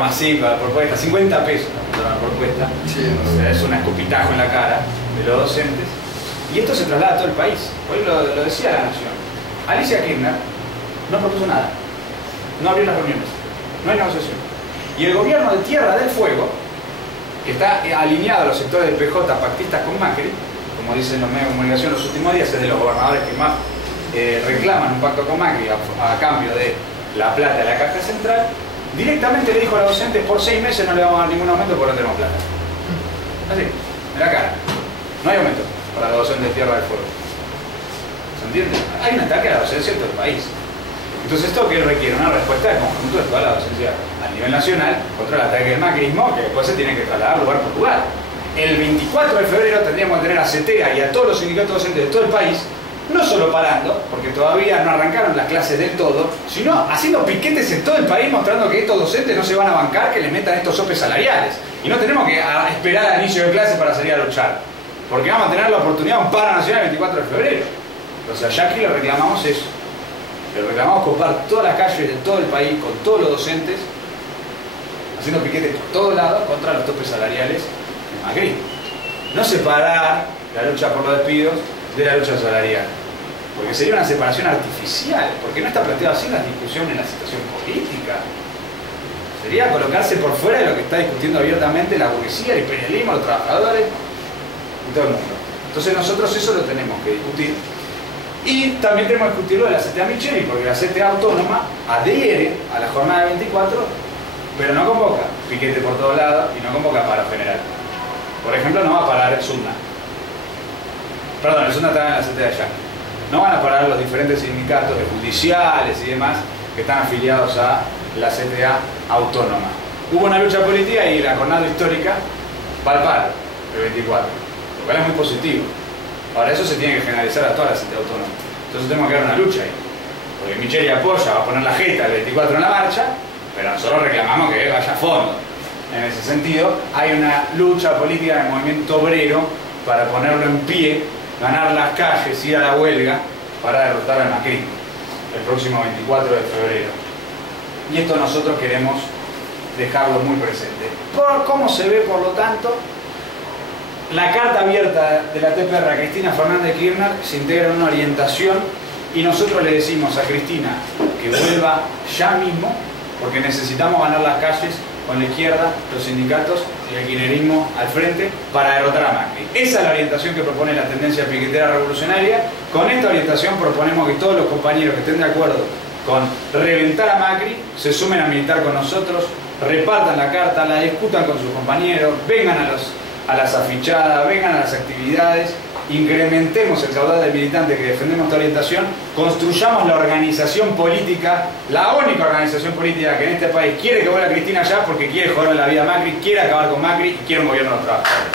0,5%. 0,5 la propuesta, 50 pesos la propuesta. Sí, O sea, es un escupitajo en la cara de los docentes. Y esto se traslada a todo el país. Hoy lo decía la Nación. Alicia Kirchner no propuso nada. No abrió las reuniones. No hay negociación. Y el gobierno de Tierra del Fuego, que está alineado a los sectores del PJ pactistas con Macri, como dicen los medios de comunicación los últimos días, es de los gobernadores que más reclaman un pacto con Macri a cambio de la plata de la Caja Central, directamente le dijo a los docentes: por 6 meses no le vamos a dar ningún aumento porque no tenemos plata. Así, en la cara. No hay aumento para los docentes de Tierra del Fuego. ¿Se entiende? Hay un ataque a la docencia en todo el país. Entonces esto que requiere una respuesta de conjunto de toda la docencia a nivel nacional contra el ataque del macrismo, que después se tiene que trasladar lugar por lugar. El 24 de febrero tendríamos que tener a CETEA y a todos los sindicatos docentes de todo el país, no solo parando, porque todavía no arrancaron las clases del todo, sino haciendo piquetes en todo el país mostrando que estos docentes no se van a bancar que les metan estos sopes salariales. Y no tenemos que esperar al inicio de clases para salir a luchar, porque vamos a tener la oportunidad de un paro nacional el 24 de febrero. O sea, ya aquí le reclamamos eso. Le reclamamos copar todas las calles de todo el país con todos los docentes, haciendo piquetes por todos lados contra los topes salariales de Macri. No separar la lucha por los despidos de la lucha salarial, porque sería una separación artificial, porque no está planteado así la discusión en la situación política. Sería colocarse por fuera de lo que está discutiendo abiertamente la burguesía, el imperialismo, los trabajadores y todo el mundo. Entonces nosotros eso lo tenemos que discutir. Y también tenemos que discutir lo de la CTA Micheli, porque la CTA autónoma adhiere a la jornada de 24, pero no convoca piquete por todos lados y no convoca paro general. Por ejemplo, no va a parar el SUNA. Perdón, el SUNA está en la CTA ya. No van a parar los diferentes sindicatos judiciales y demás que están afiliados a la CTA autónoma. Hubo una lucha política y la jornada histórica va al paro el 24, lo cual es muy positivo. Ahora eso se tiene que generalizar a toda la CTA autónoma. Entonces tenemos que dar una lucha ahí. Porque Micheli apoya, va a poner la jeta el 24 en la marcha, pero nosotros reclamamos que vaya a fondo. En ese sentido, hay una lucha política del movimiento obrero para ponerlo en pie, ganar las calles, ir a la huelga para derrotar al macrismo el próximo 24 de febrero. Y esto nosotros queremos dejarlo muy presente. Por cómo se ve, por lo tanto, la carta abierta de la TPR a Cristina Fernández de Kirchner se integra en una orientación y nosotros le decimos a Cristina que vuelva ya mismo, porque necesitamos ganar las calles con la izquierda, los sindicatos y el kirchnerismo al frente para derrotar a Macri. Esa es la orientación que propone la tendencia piquetera revolucionaria. Con esta orientación proponemos que todos los compañeros que estén de acuerdo con reventar a Macri se sumen a militar con nosotros, repartan la carta, la discutan con sus compañeros, vengan a las afichadas, vengan a las actividades, incrementemos el caudal de militantes que defendemos esta orientación, construyamos la organización política, la única organización política que en este país quiere que vuelva Cristina ya porque quiere joder la vida a Macri, quiere acabar con Macri y quiere un gobierno de los trabajadores.